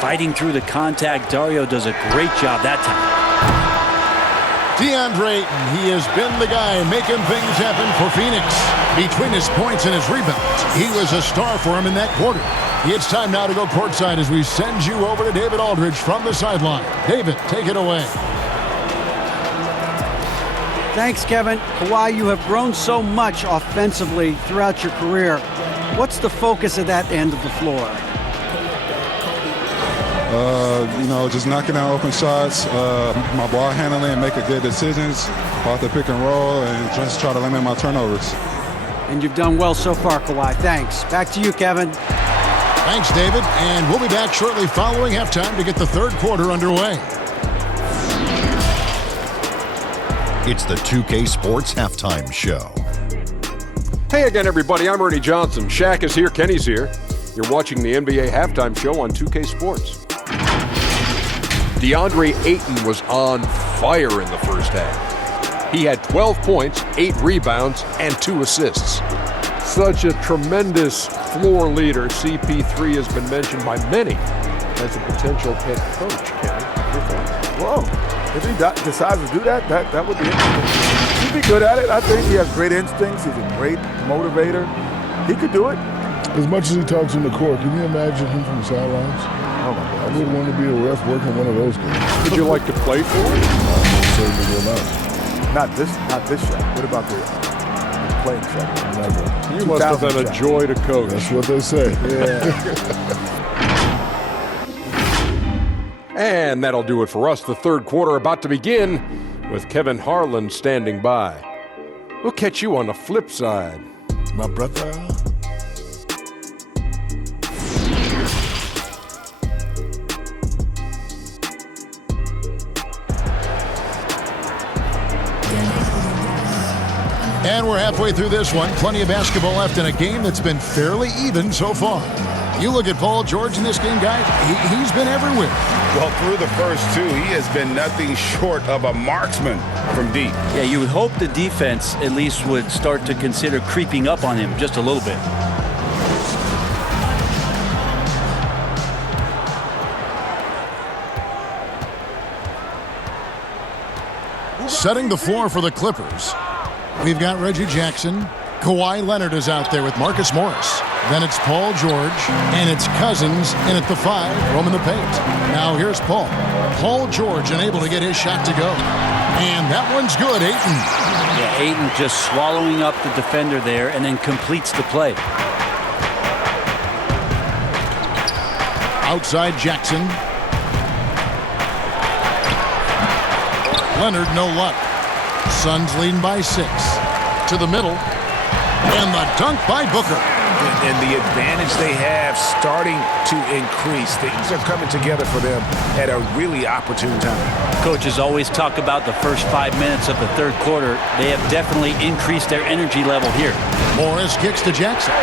Fighting through the contact, Dario does a great job that time. DeAndre Ayton, he has been the guy making things happen for Phoenix. Between his points and his rebounds, he was a star for him in that quarter. It's time now to go courtside as we send you over to David Aldridge from the sideline. David, take it away. Thanks, Kevin. Kawhi, you have grown so much offensively throughout your career. What's the focus of that end of the floor? Just knocking out open shots, my ball handling, making good decisions off the pick and roll, and just try to limit my turnovers. And you've done well so far, Kawhi. Thanks. Back to you, Kevin. Thanks, David. And we'll be back shortly following halftime to get the third quarter underway. It's the 2K Sports Halftime Show. Hey again, everybody. I'm Ernie Johnson. Shaq is here. Kenny's here. You're watching the NBA Halftime Show on 2K Sports. DeAndre Ayton was on fire in the first half. He had 12 points, 8 rebounds, and 2 assists. Such a tremendous floor leader. CP3 has been mentioned by many as a potential head coach. Kenny, your thoughts? Whoa. If he decides to do that, that would be interesting. He'd be good at it. I think he has great instincts. He's a great motivator. He could do it. As much as he talks on the court, can you imagine him from the sidelines? Oh, my God. I wouldn't want to be a ref working one of those games. Would you like to play for him? No, certainly will not. Not this shot. What about the playing shot? Never. You must have been a joy to coach. That's what they say. Yeah. And that'll do it for us. The third quarter about to begin with Kevin Harlan standing by. We'll catch you on the flip side. My brother. And we're halfway through this one. Plenty of basketball left in a game that's been fairly even so far. You look at Paul George in this game, guys, he's been everywhere. Well, through the first two, he has been nothing short of a marksman from deep. Yeah, you would hope the defense at least would start to consider creeping up on him just a little bit. Setting the floor for the Clippers, we've got Reggie Jackson. Kawhi Leonard is out there with Marcus Morris. Then it's Paul George, and it's Cousins in at the 5, roaming the paint. Now here's Paul. Paul George unable to get his shot to go. And that one's good, Ayton. Yeah, Ayton just swallowing up the defender there and then completes the play. Outside Jackson. Leonard, no luck. Suns leading by 6. To the middle. And the dunk by Booker. And the advantage they have starting to increase. Things are coming together for them at a really opportune time. Coaches always talk about the first 5 minutes of the third quarter. They have definitely increased their energy level here. Morris kicks to Jackson.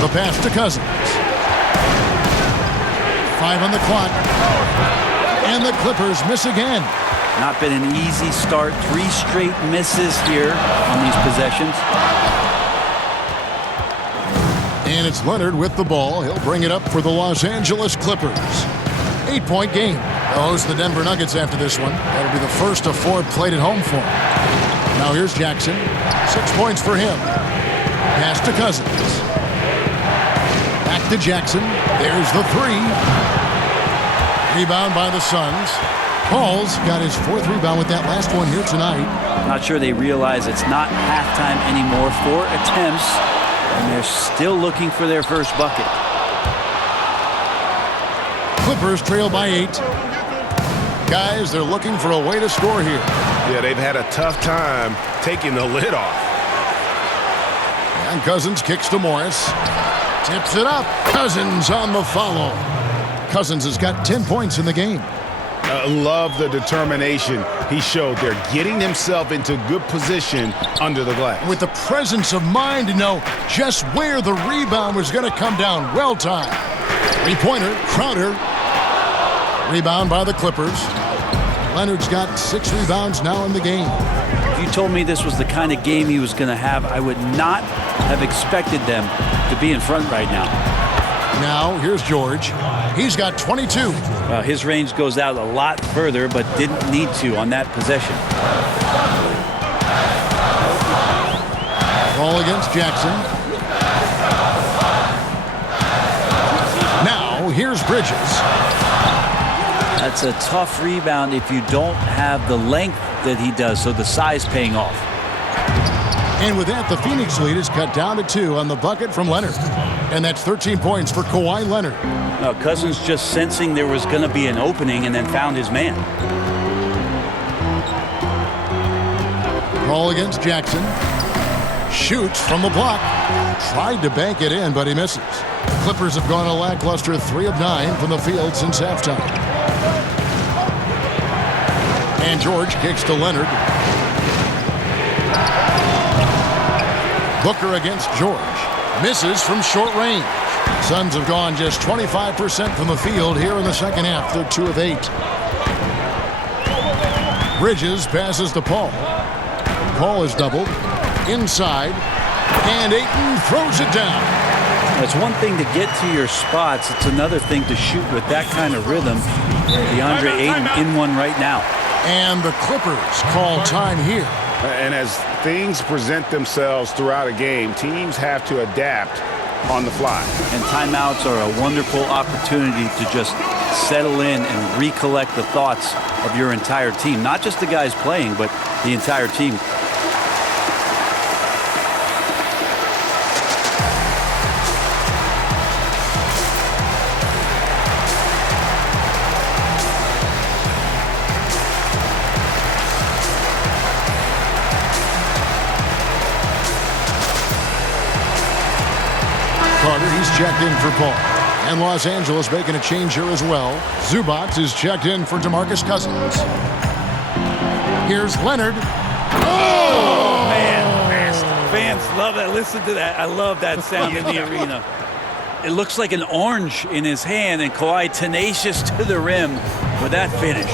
The pass to Cousins. 5 on the clock. And the Clippers miss again. Not been an easy start. 3 straight misses here on these possessions. And it's Leonard with the ball. He'll bring it up for the Los Angeles Clippers. 8-point game. They'll host the Denver Nuggets after this one. That'll be the first of 4 played at home for him. Now here's Jackson. 6 points for him. Pass to Cousins. Back to Jackson. There's the 3. Rebound by the Suns. Paul's got his 4th rebound with that last one here tonight. Not sure they realize it's not halftime anymore. 4 attempts, and they're still looking for their first bucket. Clippers trail by 8. Guys, they're looking for a way to score here. Yeah, they've had a tough time taking the lid off. And Cousins kicks to Morris. Tips it up. Cousins on the follow. Cousins has got 10 points in the game. Love the determination he showed there, getting himself into good position under the glass. With the presence of mind to know just where the rebound was going to come down. Well timed. 3-pointer, Crowder. Rebound by the Clippers. Leonard's got 6 rebounds now in the game. If you told me this was the kind of game he was going to have, I would not have expected them to be in front right now. Now, here's George. He's got 22. His range goes out a lot further, but didn't need to on that possession. Ball against Jackson. Now, here's Bridges. That's a tough rebound if you don't have the length that he does, so the size paying off. And with that, the Phoenix lead is cut down to 2 on the bucket from Leonard. And that's 13 points for Kawhi Leonard. Cousins just sensing there was going to be an opening and then found his man. Ball against Jackson. Shoots from the block. Tried to bank it in, but he misses. The Clippers have gone a lackluster 3 of 9 from the field since halftime. And George kicks to Leonard. Booker against George. Misses from short range. Suns have gone just 25% from the field here in the second half. They're 2 of 8. Bridges passes to Paul. Paul is doubled. Inside. And Ayton throws it down. It's one thing to get to your spots. It's another thing to shoot with that kind of rhythm. DeAndre Ayton in one right now. And the Clippers call time here. And as things present themselves throughout a game, teams have to adapt on the fly. And timeouts are a wonderful opportunity to just settle in and recollect the thoughts of your entire team. Not just the guys playing, but the entire team. He's checked in for Paul. And Los Angeles making a change here as well. Zubac is checked in for DeMarcus Cousins. Here's Leonard. Oh, man. Fans love that. Listen to that. I love that sound in the arena. It looks like an orange in his hand, and Kawhi tenacious to the rim with that finish.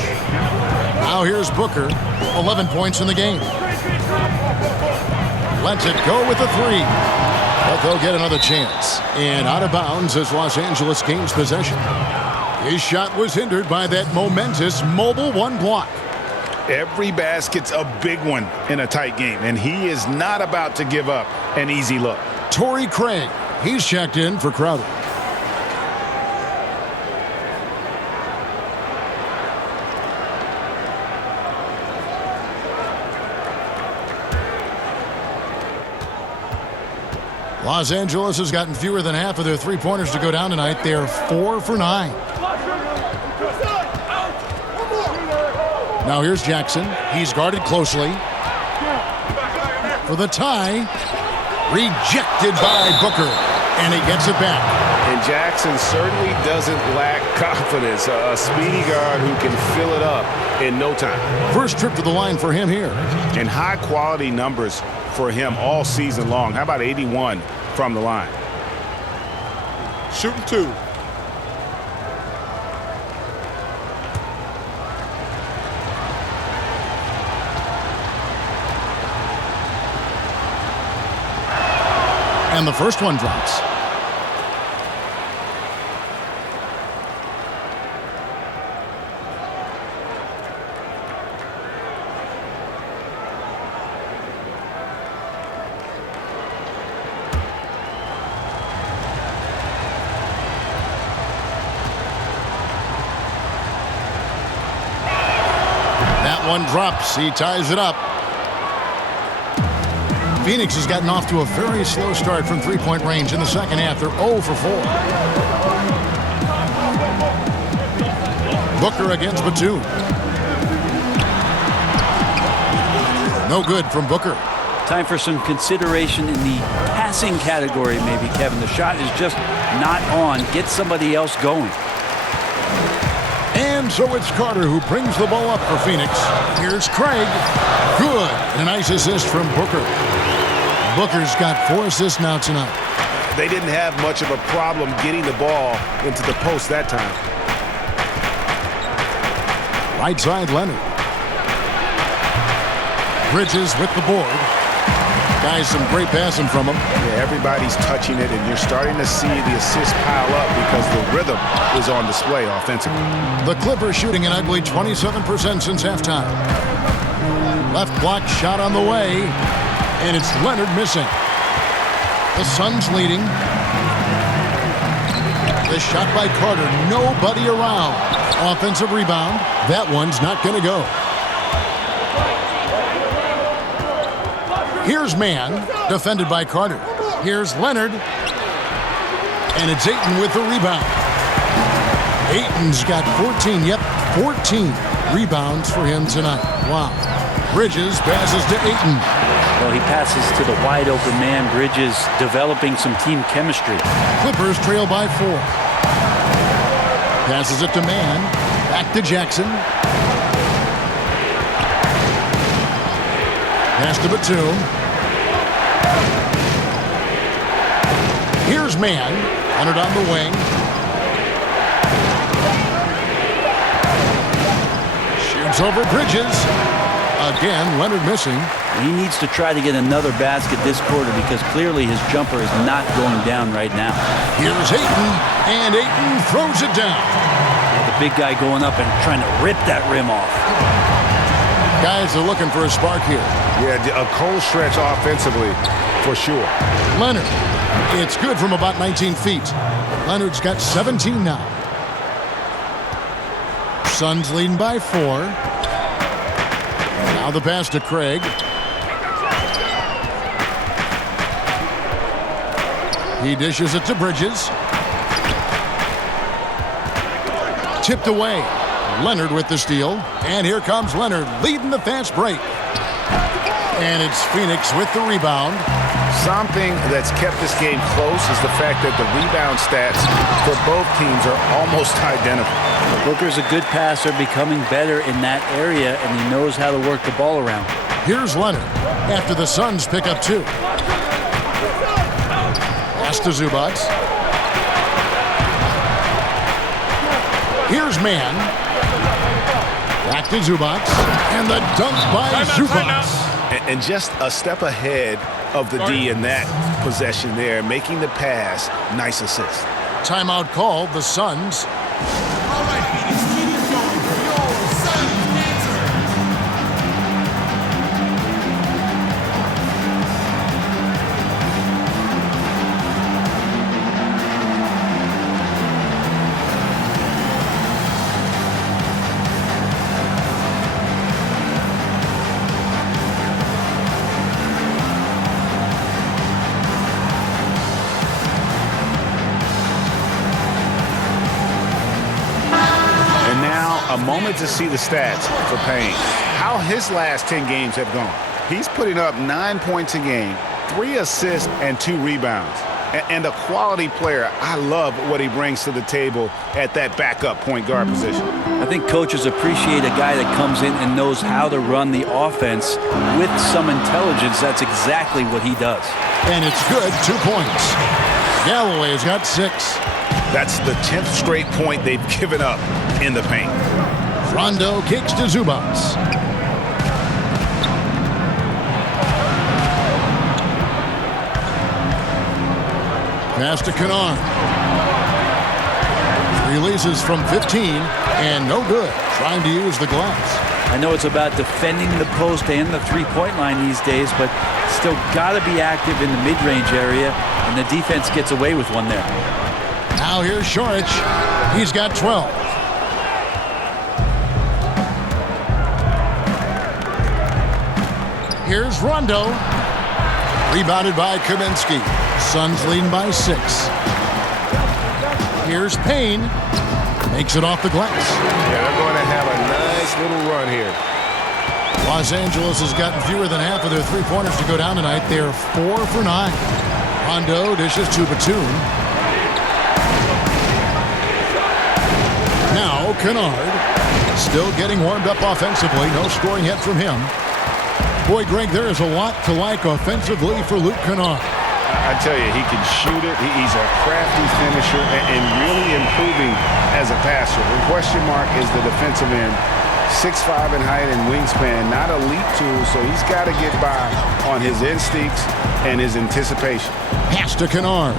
Now here's Booker. 11 points in the game. Lets it go with the three. But they'll get another chance. And out of bounds as Los Angeles gains possession. His shot was hindered by that momentous mobile one block. Every basket's a big one in a tight game, and he is not about to give up an easy look. Torrey Craig, he's checked in for Crowder. Los Angeles has gotten fewer than half of their three-pointers to go down tonight. They're 4 for 9. Now here's Jackson. He's guarded closely. For the tie. Rejected by Booker. And he gets it back. And Jackson certainly doesn't lack confidence. A speedy guard who can fill it up in no time. First trip to the line for him here. And high-quality numbers for him all season long. How about 81 from the line? Shooting 2. And the first one drops. One drops. He ties it up. Phoenix has gotten off to a very slow start from three-point range in the second half. They're 0 for 4. Booker against Batum. No good from Booker. Time for some consideration in the passing category, maybe, Kevin. The shot is just not on. Get somebody else going. And so it's Carter who brings the ball up for Phoenix. Here's Craig. Good. And a nice assist from Booker. Booker's got 4 assists now tonight. They didn't have much of a problem getting the ball into the post that time. Right side, Leonard. Bridges with the board. Guys, some great passing from him. Yeah, everybody's touching it, and you're starting to see the assists pile up because the rhythm is on display offensively. The Clippers shooting an ugly 27% since halftime. Left block shot on the way, and it's Leonard missing. The Suns leading. The shot by Carter, nobody around. Offensive rebound. That one's not going to go. Here's Mann, defended by Carter. Here's Leonard. And it's Ayton with the rebound. Ayton's got 14 rebounds for him tonight. Wow. Bridges passes to Ayton. Well, he passes to the wide open man. Bridges developing some team chemistry. Clippers trail by 4. Passes it to Mann. Back to Jackson. Pass to Batum. Here's Mann. Leonard on the wing. Shoots over Bridges. A Again, Leonard missing. He needs to try to get another basket this quarter because clearly his jumper is not going down right now. Here's Ayton, and Ayton throws it down. The big guy going up and trying to rip that rim off. Guys are looking for a spark here. Yeah, a cold stretch offensively, for sure. Leonard. It's good from about 19 feet. Leonard's got 17 now. Suns leading by 4. Now the pass to Craig. He dishes it to Bridges. Tipped away. Leonard with the steal. And here comes Leonard leading the fast break. And it's Phoenix with the rebound. Something that's kept this game close is the fact that the rebound stats for both teams are almost identical. Booker's a good passer, becoming better in that area, and he knows how to work the ball around. Here's Leonard after the Suns pick up 2. Pass to Zubac. Here's Mann. Back to Zubac. And the dunk by Zubac. And just a step ahead of the D in that possession there, making the pass. Nice assist. Timeout called, the Suns. All right, Phoenix, keep it going for your Suns answer. A moment to see the stats for Payne. How his last 10 games have gone. He's putting up 9 points a game, 3 assists, and 2 rebounds. And a quality player. I love what he brings to the table at that backup point guard position. I think coaches appreciate a guy that comes in and knows how to run the offense with some intelligence. That's exactly what he does. And it's good, 2 points. Galloway's got 6. That's the 10th straight point they've given up in the paint. Rondo kicks to Zubac. Pass to Kennard. Releases from 15, and no good. Trying to use the glass. I know it's about defending the post and the three-point line these days, but still got to be active in the mid-range area, and the defense gets away with one there. Now here's Šorić. He's got 12. Here's Rondo. Rebounded by Kaminsky. Suns leading by 6. Here's Payne. Makes it off the glass. Yeah, they're going to have a nice little run here. Los Angeles has gotten fewer than half of their three-pointers to go down tonight. They're 4 for 9. Rondo dishes to Batum. Now Kennard. Still getting warmed up offensively. No scoring yet from him. Boy, Greg, there is a lot to like offensively for Luke Kennard. I tell you, he can shoot it. He's a crafty finisher and really improving as a passer. The question mark is the defensive end. 6'5" in height and wingspan, not elite tool, so he's got to get by on his instincts and his anticipation. Pass to Kennard.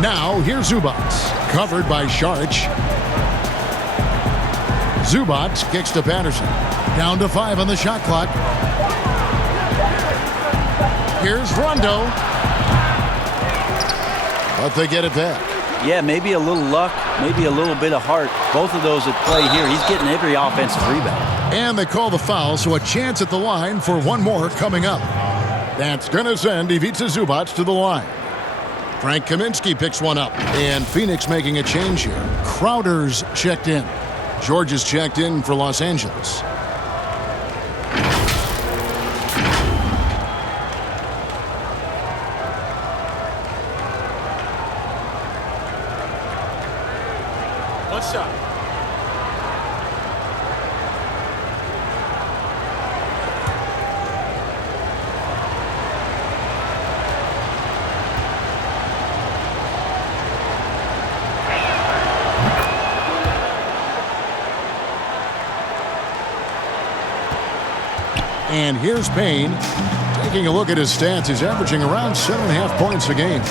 Now here's Zubac, covered by Šorić. Zubac kicks to Patterson. Down to 5 on the shot clock. Here's Rondo. But they get it back. Yeah, maybe a little luck, maybe a little bit of heart. Both of those at play here. He's getting every offensive rebound. And they call the foul, so a chance at the line for one more coming up. That's going to send Ivica Zubac to the line. Frank Kaminsky picks one up. And Phoenix making a change here. Crowder's checked in. George is checked in for Los Angeles. One shot. And here's Payne. Taking a look at his stats, he's averaging around 7.5 points a game.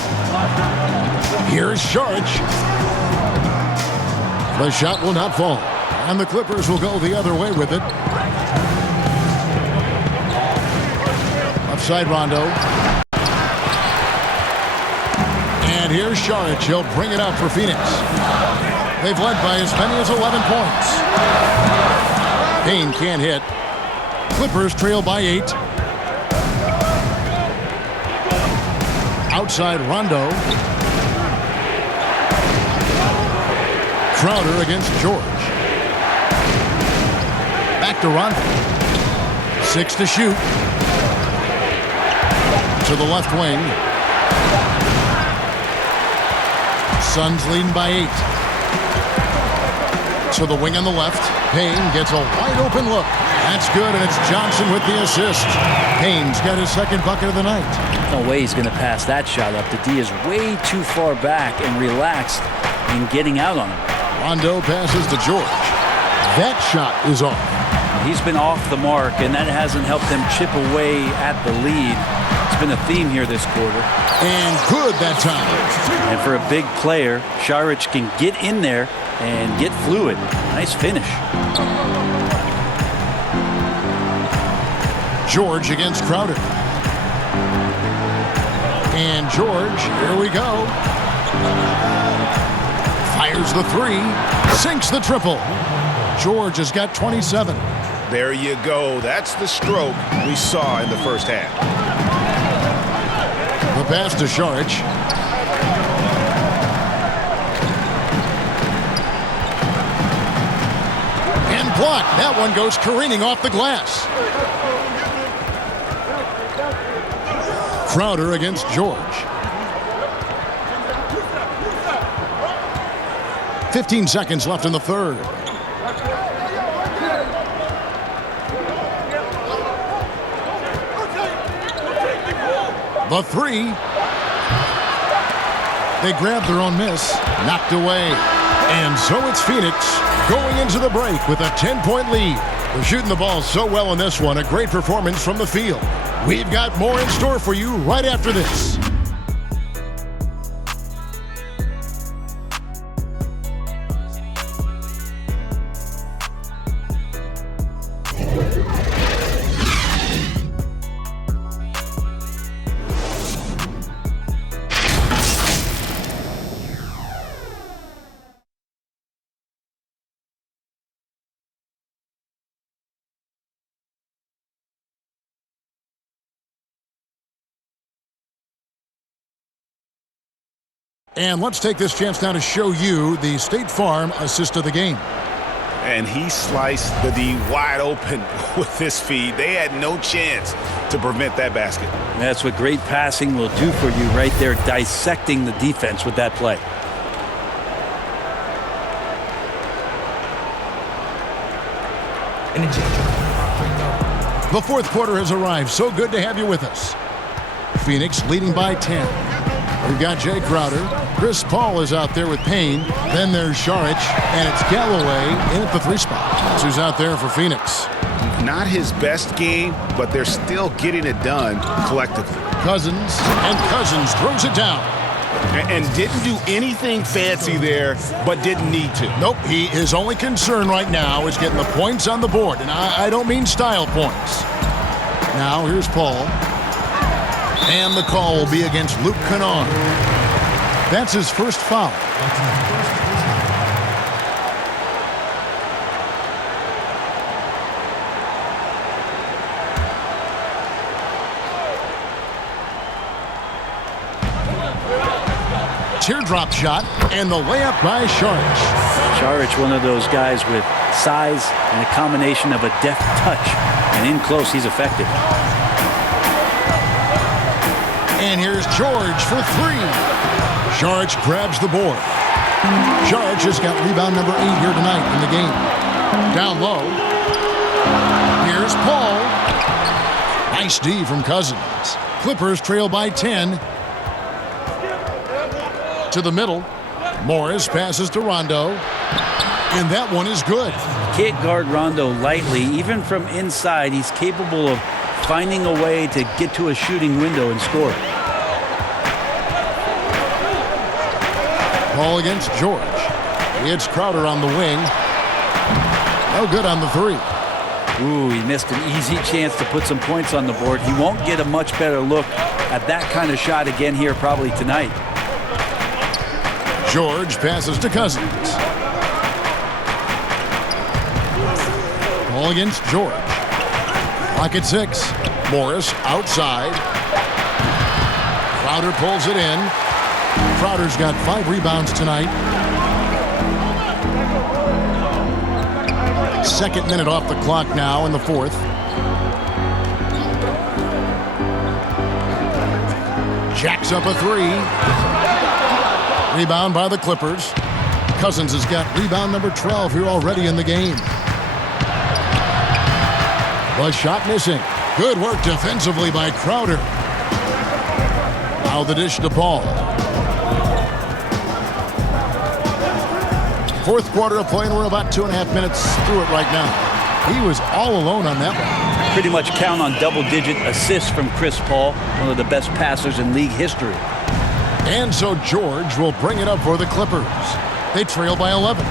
Here's Sharch. The shot will not fall. And the Clippers will go the other way with it. Left side Rondo. And here's Sharch. He'll bring it out for Phoenix. They've led by as many as 11 points. Payne can't hit. Clippers trail by 8. Outside Rondo. Crowder against George. Back to Rondo. 6 to shoot. To the left wing. Suns leading by 8. To the wing on the left. Payne gets a wide open look. That's good, and it's Johnson with the assist. Payne's got his second bucket of the night. No way he's going to pass that shot up. The D is way too far back and relaxed in getting out on him. Rondo passes to George. That shot is off. He's been off the mark, and that hasn't helped them chip away at the lead. It's been a theme here this quarter. And good that time. And for a big player, Saric can get in there and get fluid. Nice finish. George against Crowder. And George, here we go. Fires the 3, sinks the triple. George has got 27. There you go. That's the stroke we saw in the first half. The pass to Saric. And blocked. That one goes careening off the glass. Crowder against George. 15 seconds left in the third. The 3. They grabbed their own miss. Knocked away. And so it's Phoenix going into the break with a 10-point lead. They're shooting the ball so well in this one. A great performance from the field. We've got more in store for you right after this. And let's take this chance now to show you the State Farm assist of the game. And he sliced the D wide open with this feed. They had no chance to prevent that basket. That's what great passing will do for you right there, dissecting the defense with that play. The fourth quarter has arrived. So good to have you with us. Phoenix leading by 10. We've got Jay Crowder. Chris Paul is out there with Payne. Then there's Saric, and it's Galloway in at the 3 spot. That's who's out there for Phoenix. Not his best game, but they're still getting it done collectively. Cousins, and Cousins throws it down. And didn't do anything fancy there, but didn't need to. Nope, his only concern right now is getting the points on the board, and I don't mean style points. Now here's Paul. And the call will be against Luke Kennard. That's his first foul. Teardrop shot, and the layup by Saric. Saric, one of those guys with size and a combination of a deft touch. And in close, he's effective. And here's George for 3. Saric grabs the board. Saric has got rebound number 8 here tonight in the game. Down low. Here's Paul. Nice D from Cousins. Clippers trail by 10. To the middle. Morris passes to Rondo. And that one is good. Can't guard Rondo lightly. Even from inside, he's capable of finding a way to get to a shooting window and score. Ball against George. It's Crowder on the wing. No good on the three. Ooh, he missed an easy chance to put some points on the board. He won't get a much better look at that kind of shot again here probably tonight. George passes to Cousins. Ball against George. Clock at 6. Morris outside. Crowder pulls it in. Crowder's got 5 rebounds tonight. Second minute off the clock now in the fourth. Jacks up a 3. Rebound by the Clippers. Cousins has got rebound number 12 here already in the game. The shot missing. Good work defensively by Crowder. Now the dish to Paul. Fourth quarter of play, and we're about 2.5 minutes through it right now. He was all alone on that one. Pretty much count on double-digit assists from Chris Paul, one of the best passers in league history. And so George will bring it up for the Clippers. They trail by 11.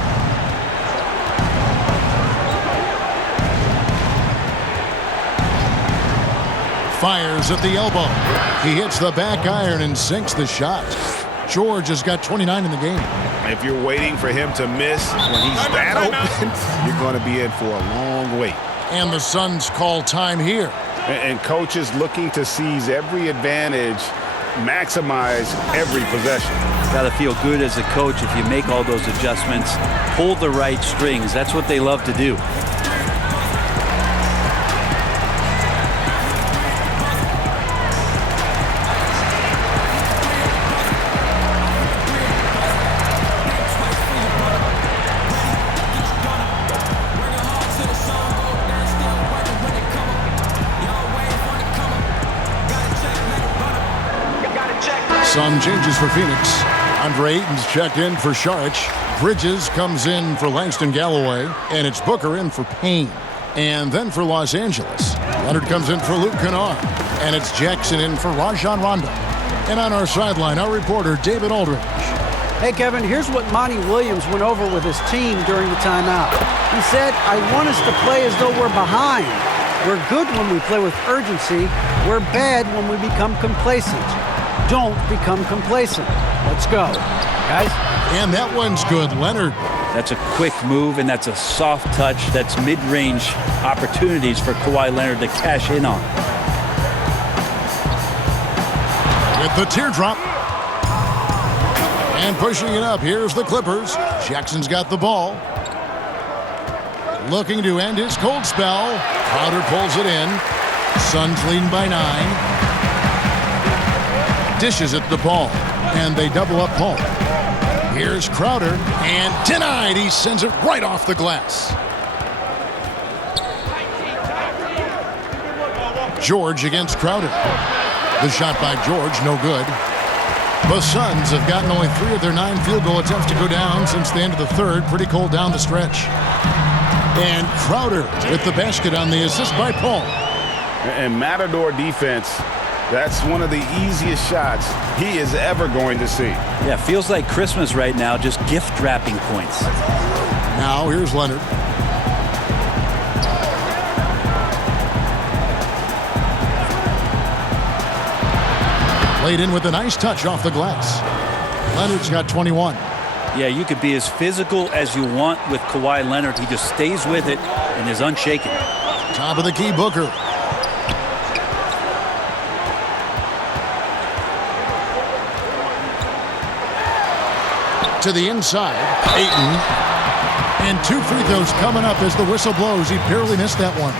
Fires at the elbow. He hits the back iron and sinks the shot. George has got 29 in the game. If you're waiting for him to miss when he's that open, you're going to be in for a long wait. And the Suns call time here. And coaches looking to seize every advantage, maximize every possession. Got to feel good as a coach if you make all those adjustments, pull the right strings. That's what they love to do. Some changes for Phoenix. Andre Ayton's checked in for Saric. Bridges comes in for Langston Galloway. And it's Booker in for Payne. And then for Los Angeles, Leonard comes in for Luke Kennard. And it's Jackson in for Rajon Rondo. And on our sideline, our reporter, David Aldridge. Hey, Kevin, here's what Monty Williams went over with his team during the timeout. He said, I want us to play as though we're behind. We're good when we play with urgency. We're bad when we become complacent. Don't become complacent. Let's go, guys. And that one's good, Leonard. That's a quick move, and that's a soft touch. That's mid-range opportunities for Kawhi Leonard to cash in on. With the teardrop. And pushing it up, here's the Clippers. Jackson's got the ball. Looking to end his cold spell. Crowder pulls it in. Suns leading by 9. Dishes it to Paul, and they double up Paul. Here's Crowder, and denied. He sends it right off the glass. George against Crowder. The shot by George, no good. The Suns have gotten only 3 of their 9 field goal attempts to go down since the end of the third. Pretty cold down the stretch. And Crowder with the basket on the assist by Paul. And Matador defense, that's one of the easiest shots he is ever going to see. Yeah, feels like Christmas right now, just gift wrapping points. Now here's Leonard. Played in with a nice touch off the glass. Leonard's got 21. Yeah, you could be as physical as you want with Kawhi Leonard. He just stays with it and is unshaken. Top of the key, Booker. To the inside, Ayton. And 2 free throws coming up as the whistle blows. He barely missed that one.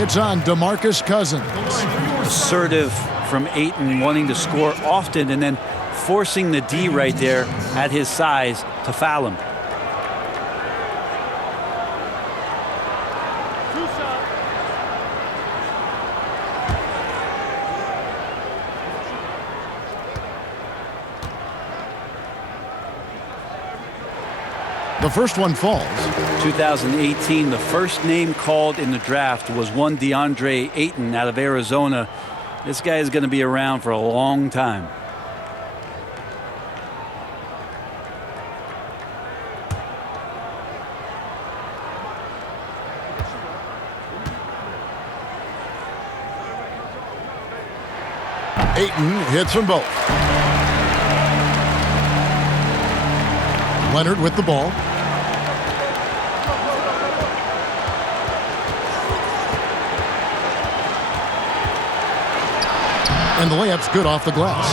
It's on DeMarcus Cousins. Assertive from Ayton, wanting to score often and then forcing the D right there at his size to foul him. The first one falls. 2018, the first name called in the draft was one DeAndre Ayton out of Arizona. This guy is going to be around for a long time. Ayton hits them both. Leonard with the ball. And the layup's good off the glass.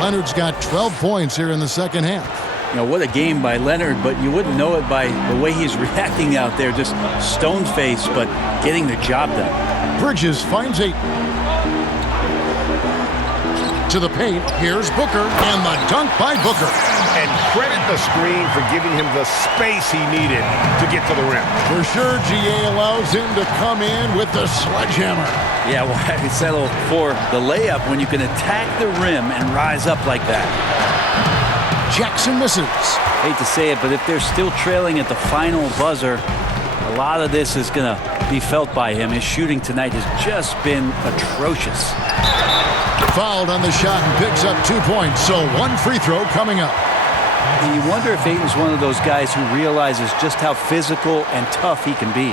Leonard's got 12 points here in the second half. You know, what a game by Leonard, but you wouldn't know it by the way he's reacting out there. Just stone-faced, but getting the job done. Bridges finds Ayton. To the paint, here's Booker, and the dunk by Booker. And credit the screen for giving him the space he needed to get to the rim. For sure, GA allows him to come in with the sledgehammer. Yeah, why settle for the layup when you can attack the rim and rise up like that? Jackson misses. Hate to say it, but if they're still trailing at the final buzzer, a lot of this is going to be felt by him. His shooting tonight has just been atrocious. Fouled on the shot and picks up 2 points, so one free throw coming up. You wonder if Ayton's one of those guys who realizes just how physical and tough he can be.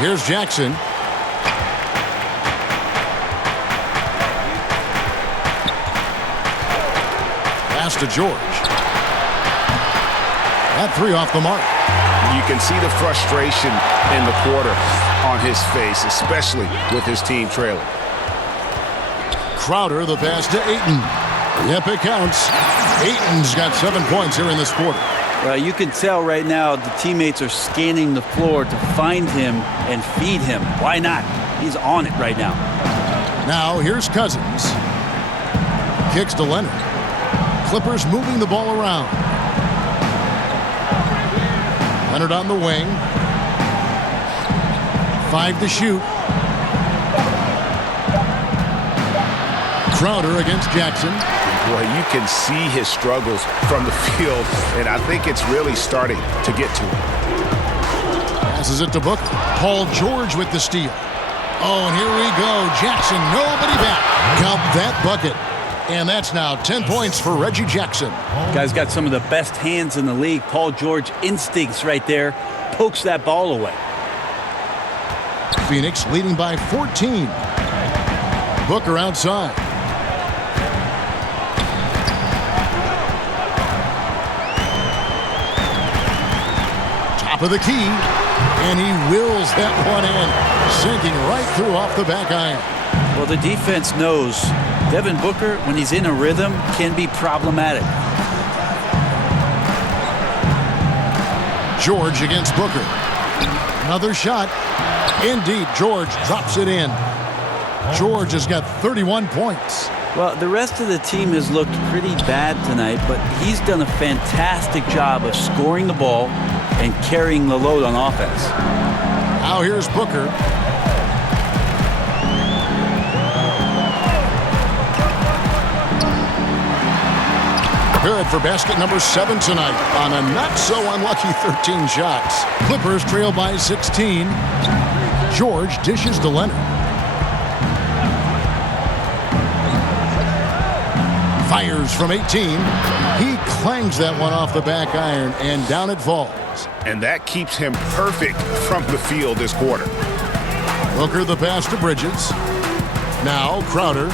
Here's Jackson. Pass to George. That three off the mark. You can see the frustration in the quarter on his face, especially with his team trailing. Crowder, the pass to Ayton. Yep, it counts. Ayton's got 7 points here in this quarter. Well, you can tell right now the teammates are scanning the floor to find him and feed him. Why not? He's on it right now. Now, here's Cousins. Kicks to Leonard. Clippers moving the ball around. Leonard on the wing. 5 to shoot. Crowder against Jackson. Boy, you can see his struggles from the field, and I think it's really starting to get to him. Passes it to Booker. Paul George with the steal. Oh, and here we go. Jackson, nobody back. Count that bucket. And that's now 10 points for Reggie Jackson. Guy's got some of the best hands in the league. Paul George instincts right there. Pokes that ball away. Phoenix leading by 14. Booker outside. Top of the key, and he wills that one in, sinking right through off the back iron. Well, the defense knows Devin Booker, when he's in a rhythm, can be problematic. George against Booker. Another shot. Indeed, George drops it in. George has got 31 points. Well, the rest of the team has looked pretty bad tonight, but he's done a fantastic job of scoring the ball and carrying the load on offense. Now here's Booker. Good for basket number 7 tonight on a not-so-unlucky 13 shots. Clippers trail by 16. George dishes to Leonard. Fires from 18. He clangs that one off the back iron, and down it falls. And that keeps him perfect from the field this quarter. Booker the pass to Bridges. Now Crowder.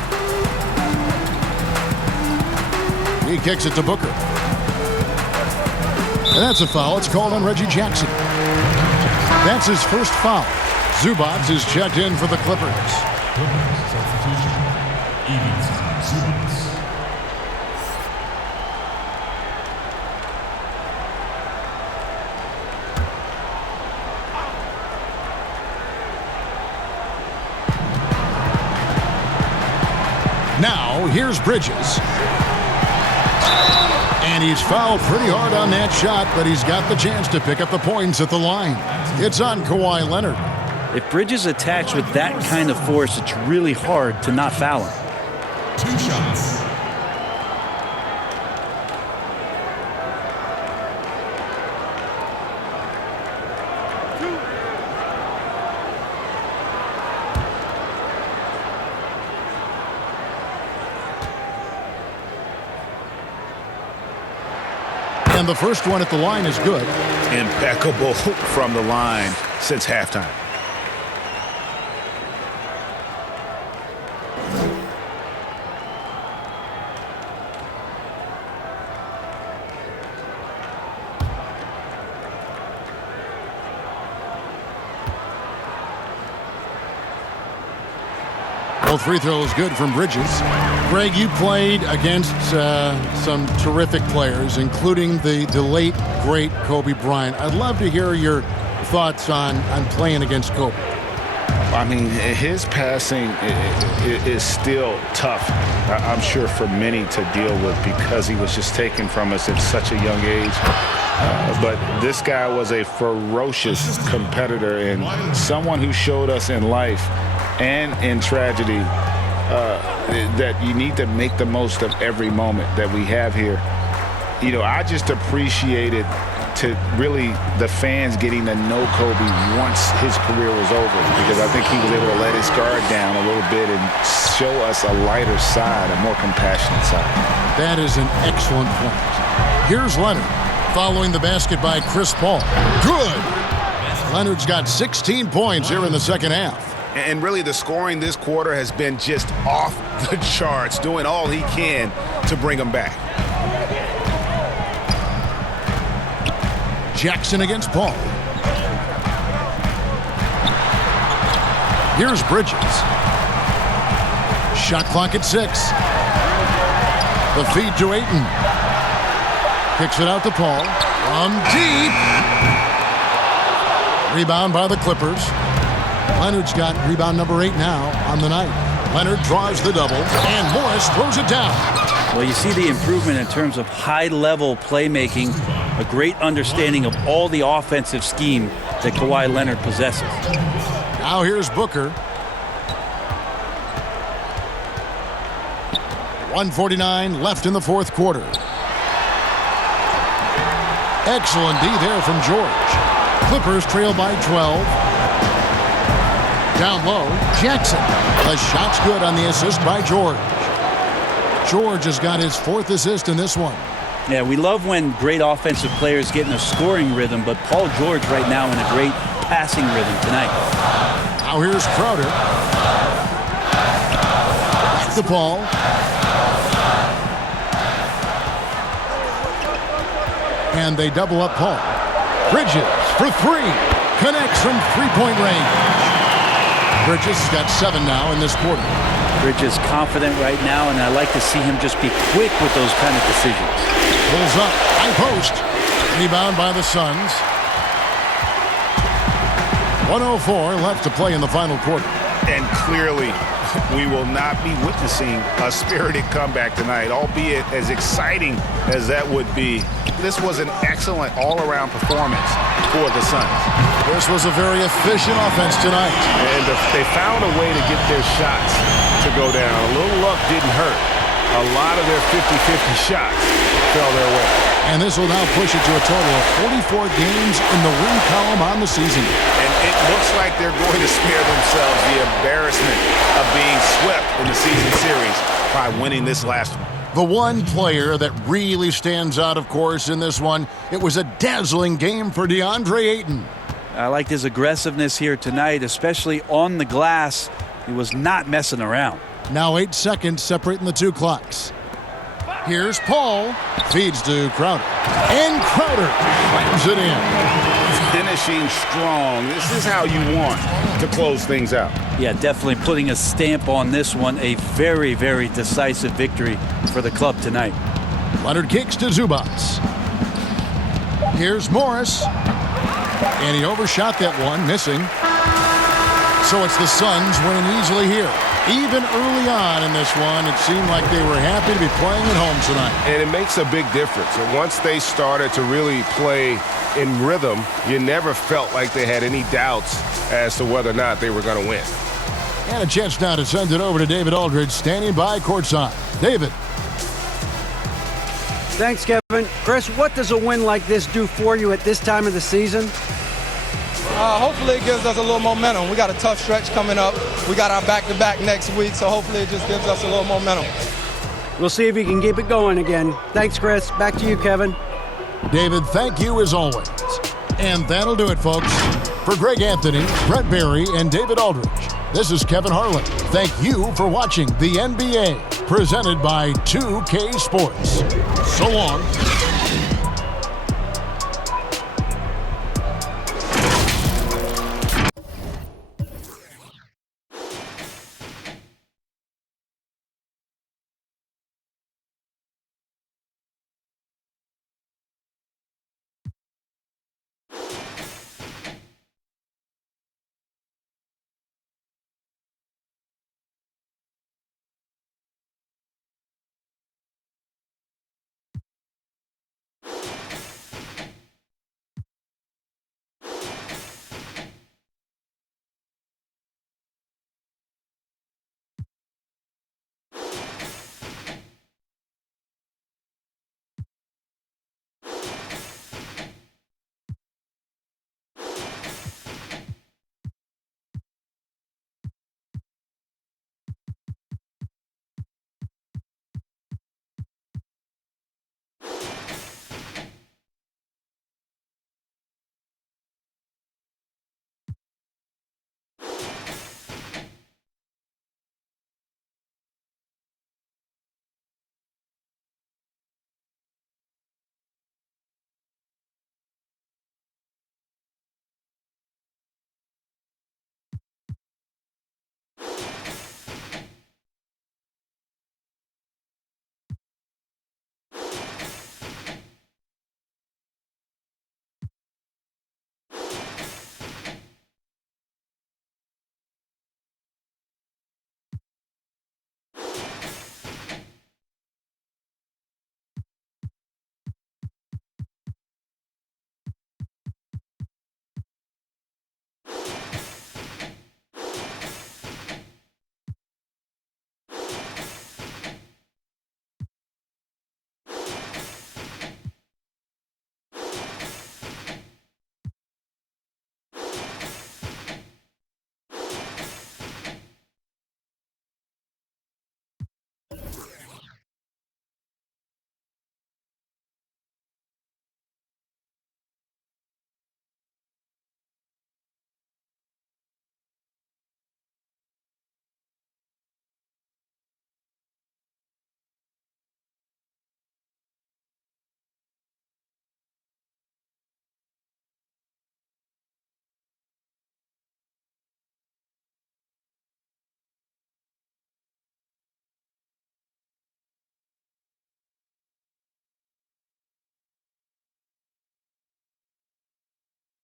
He kicks it to Booker. And that's a foul. It's called on Reggie Jackson. That's his first foul. Zubac is checked in for the Clippers. Now, here's Bridges. And he's fouled pretty hard on that shot, but he's got the chance to pick up the points at the line. It's on Kawhi Leonard. If Bridges attacks with that kind of force, it's really hard to not foul him. 2 shots. And the first one at the line is good. Impeccable from the line since halftime. Both free throws good from Bridges. Greg, you played against some terrific players, including the late, great Kobe Bryant. I'd love to hear your thoughts on playing against Kobe. I mean, his passing is still tough, I'm sure, for many to deal with because he was just taken from us at such a young age. But this guy was a ferocious competitor and someone who showed us in life and in tragedy that you need to make the most of every moment that we have here. You know, I just appreciated to really the fans getting to know Kobe once his career was over, because I think he was able to let his guard down a little bit and show us a lighter side, a more compassionate side. That is an excellent point. Here's Leonard following the basket by Chris Paul. Good! Leonard's got 16 points here in the second half. And really the scoring this quarter has been just off the charts, doing all he can to bring them back. Jackson against Paul. Here's Bridges. Shot clock at 6. The feed to Ayton. Kicks it out to Paul. From deep. Rebound by the Clippers. Leonard's got rebound number 8 now on the night. Leonard draws the double, and Morris throws it down. Well, you see the improvement in terms of high-level playmaking, a great understanding of all the offensive scheme that Kawhi Leonard possesses. Now here's Booker. 1:49 left in the fourth quarter. Excellent D there from George. Clippers trail by 12. Down low, Jackson. The shot's good on the assist by George. George has got his 4th assist in this one. Yeah, we love when great offensive players get in a scoring rhythm, but Paul George right now in a great passing rhythm tonight. Now here's Crowder. Back to Paul. And they double up Paul. Bridges for 3. Connects from three-point range. Bridges has got 7 now in this quarter. Bridges confident right now, and I like to see him just be quick with those kind of decisions. Pulls up, high post. Rebound by the Suns. 1:04 left to play in the final quarter. And clearly, we will not be witnessing a spirited comeback tonight, albeit as exciting as that would be. This was an excellent all-around performance for the Suns. This was a very efficient offense tonight. And they found a way to get their shots to go down. A little luck didn't hurt. A lot of their 50-50 shots fell their way. And this will now push it to a total of 44 games in the win column on the season. And it looks like they're going to spare themselves the embarrassment of being swept in the season series by winning this last one. The one player that really stands out, of course, in this one, it was a dazzling game for DeAndre Ayton. I liked his aggressiveness here tonight, especially on the glass. He was not messing around. Now 8 seconds separating the 2 clocks. Here's Paul. Feeds to Crowder. And Crowder slams it in. Finishing strong. This is how you want to close things out. Yeah, definitely putting a stamp on this one. A very, very decisive victory for the club tonight. Leonard kicks to Zubac. Here's Morris. And he overshot that one, missing. So it's the Suns winning easily here Even early on in this one, it seemed like they were happy to be playing at home tonight. And it makes a big difference. And once they started to really play in rhythm, you never felt like they had any doubts as to whether or not they were going to win. And a chance now to send it over to David Aldridge, standing by courtside. David. Thanks, Kevin. Chris, what does a win like this do for you at this time of the season? Hopefully it gives us a little momentum. We got a tough stretch coming up. We got our back-to-back next week, so hopefully it just gives us a little momentum. We'll see if he can keep it going again. Thanks, Chris. Back to you, Kevin. David, thank you as always. And that'll do it, folks. For Greg Anthony, Brett Barry, and David Aldridge, this is Kevin Harlan. Thank you for watching the NBA, presented by 2K Sports. So long.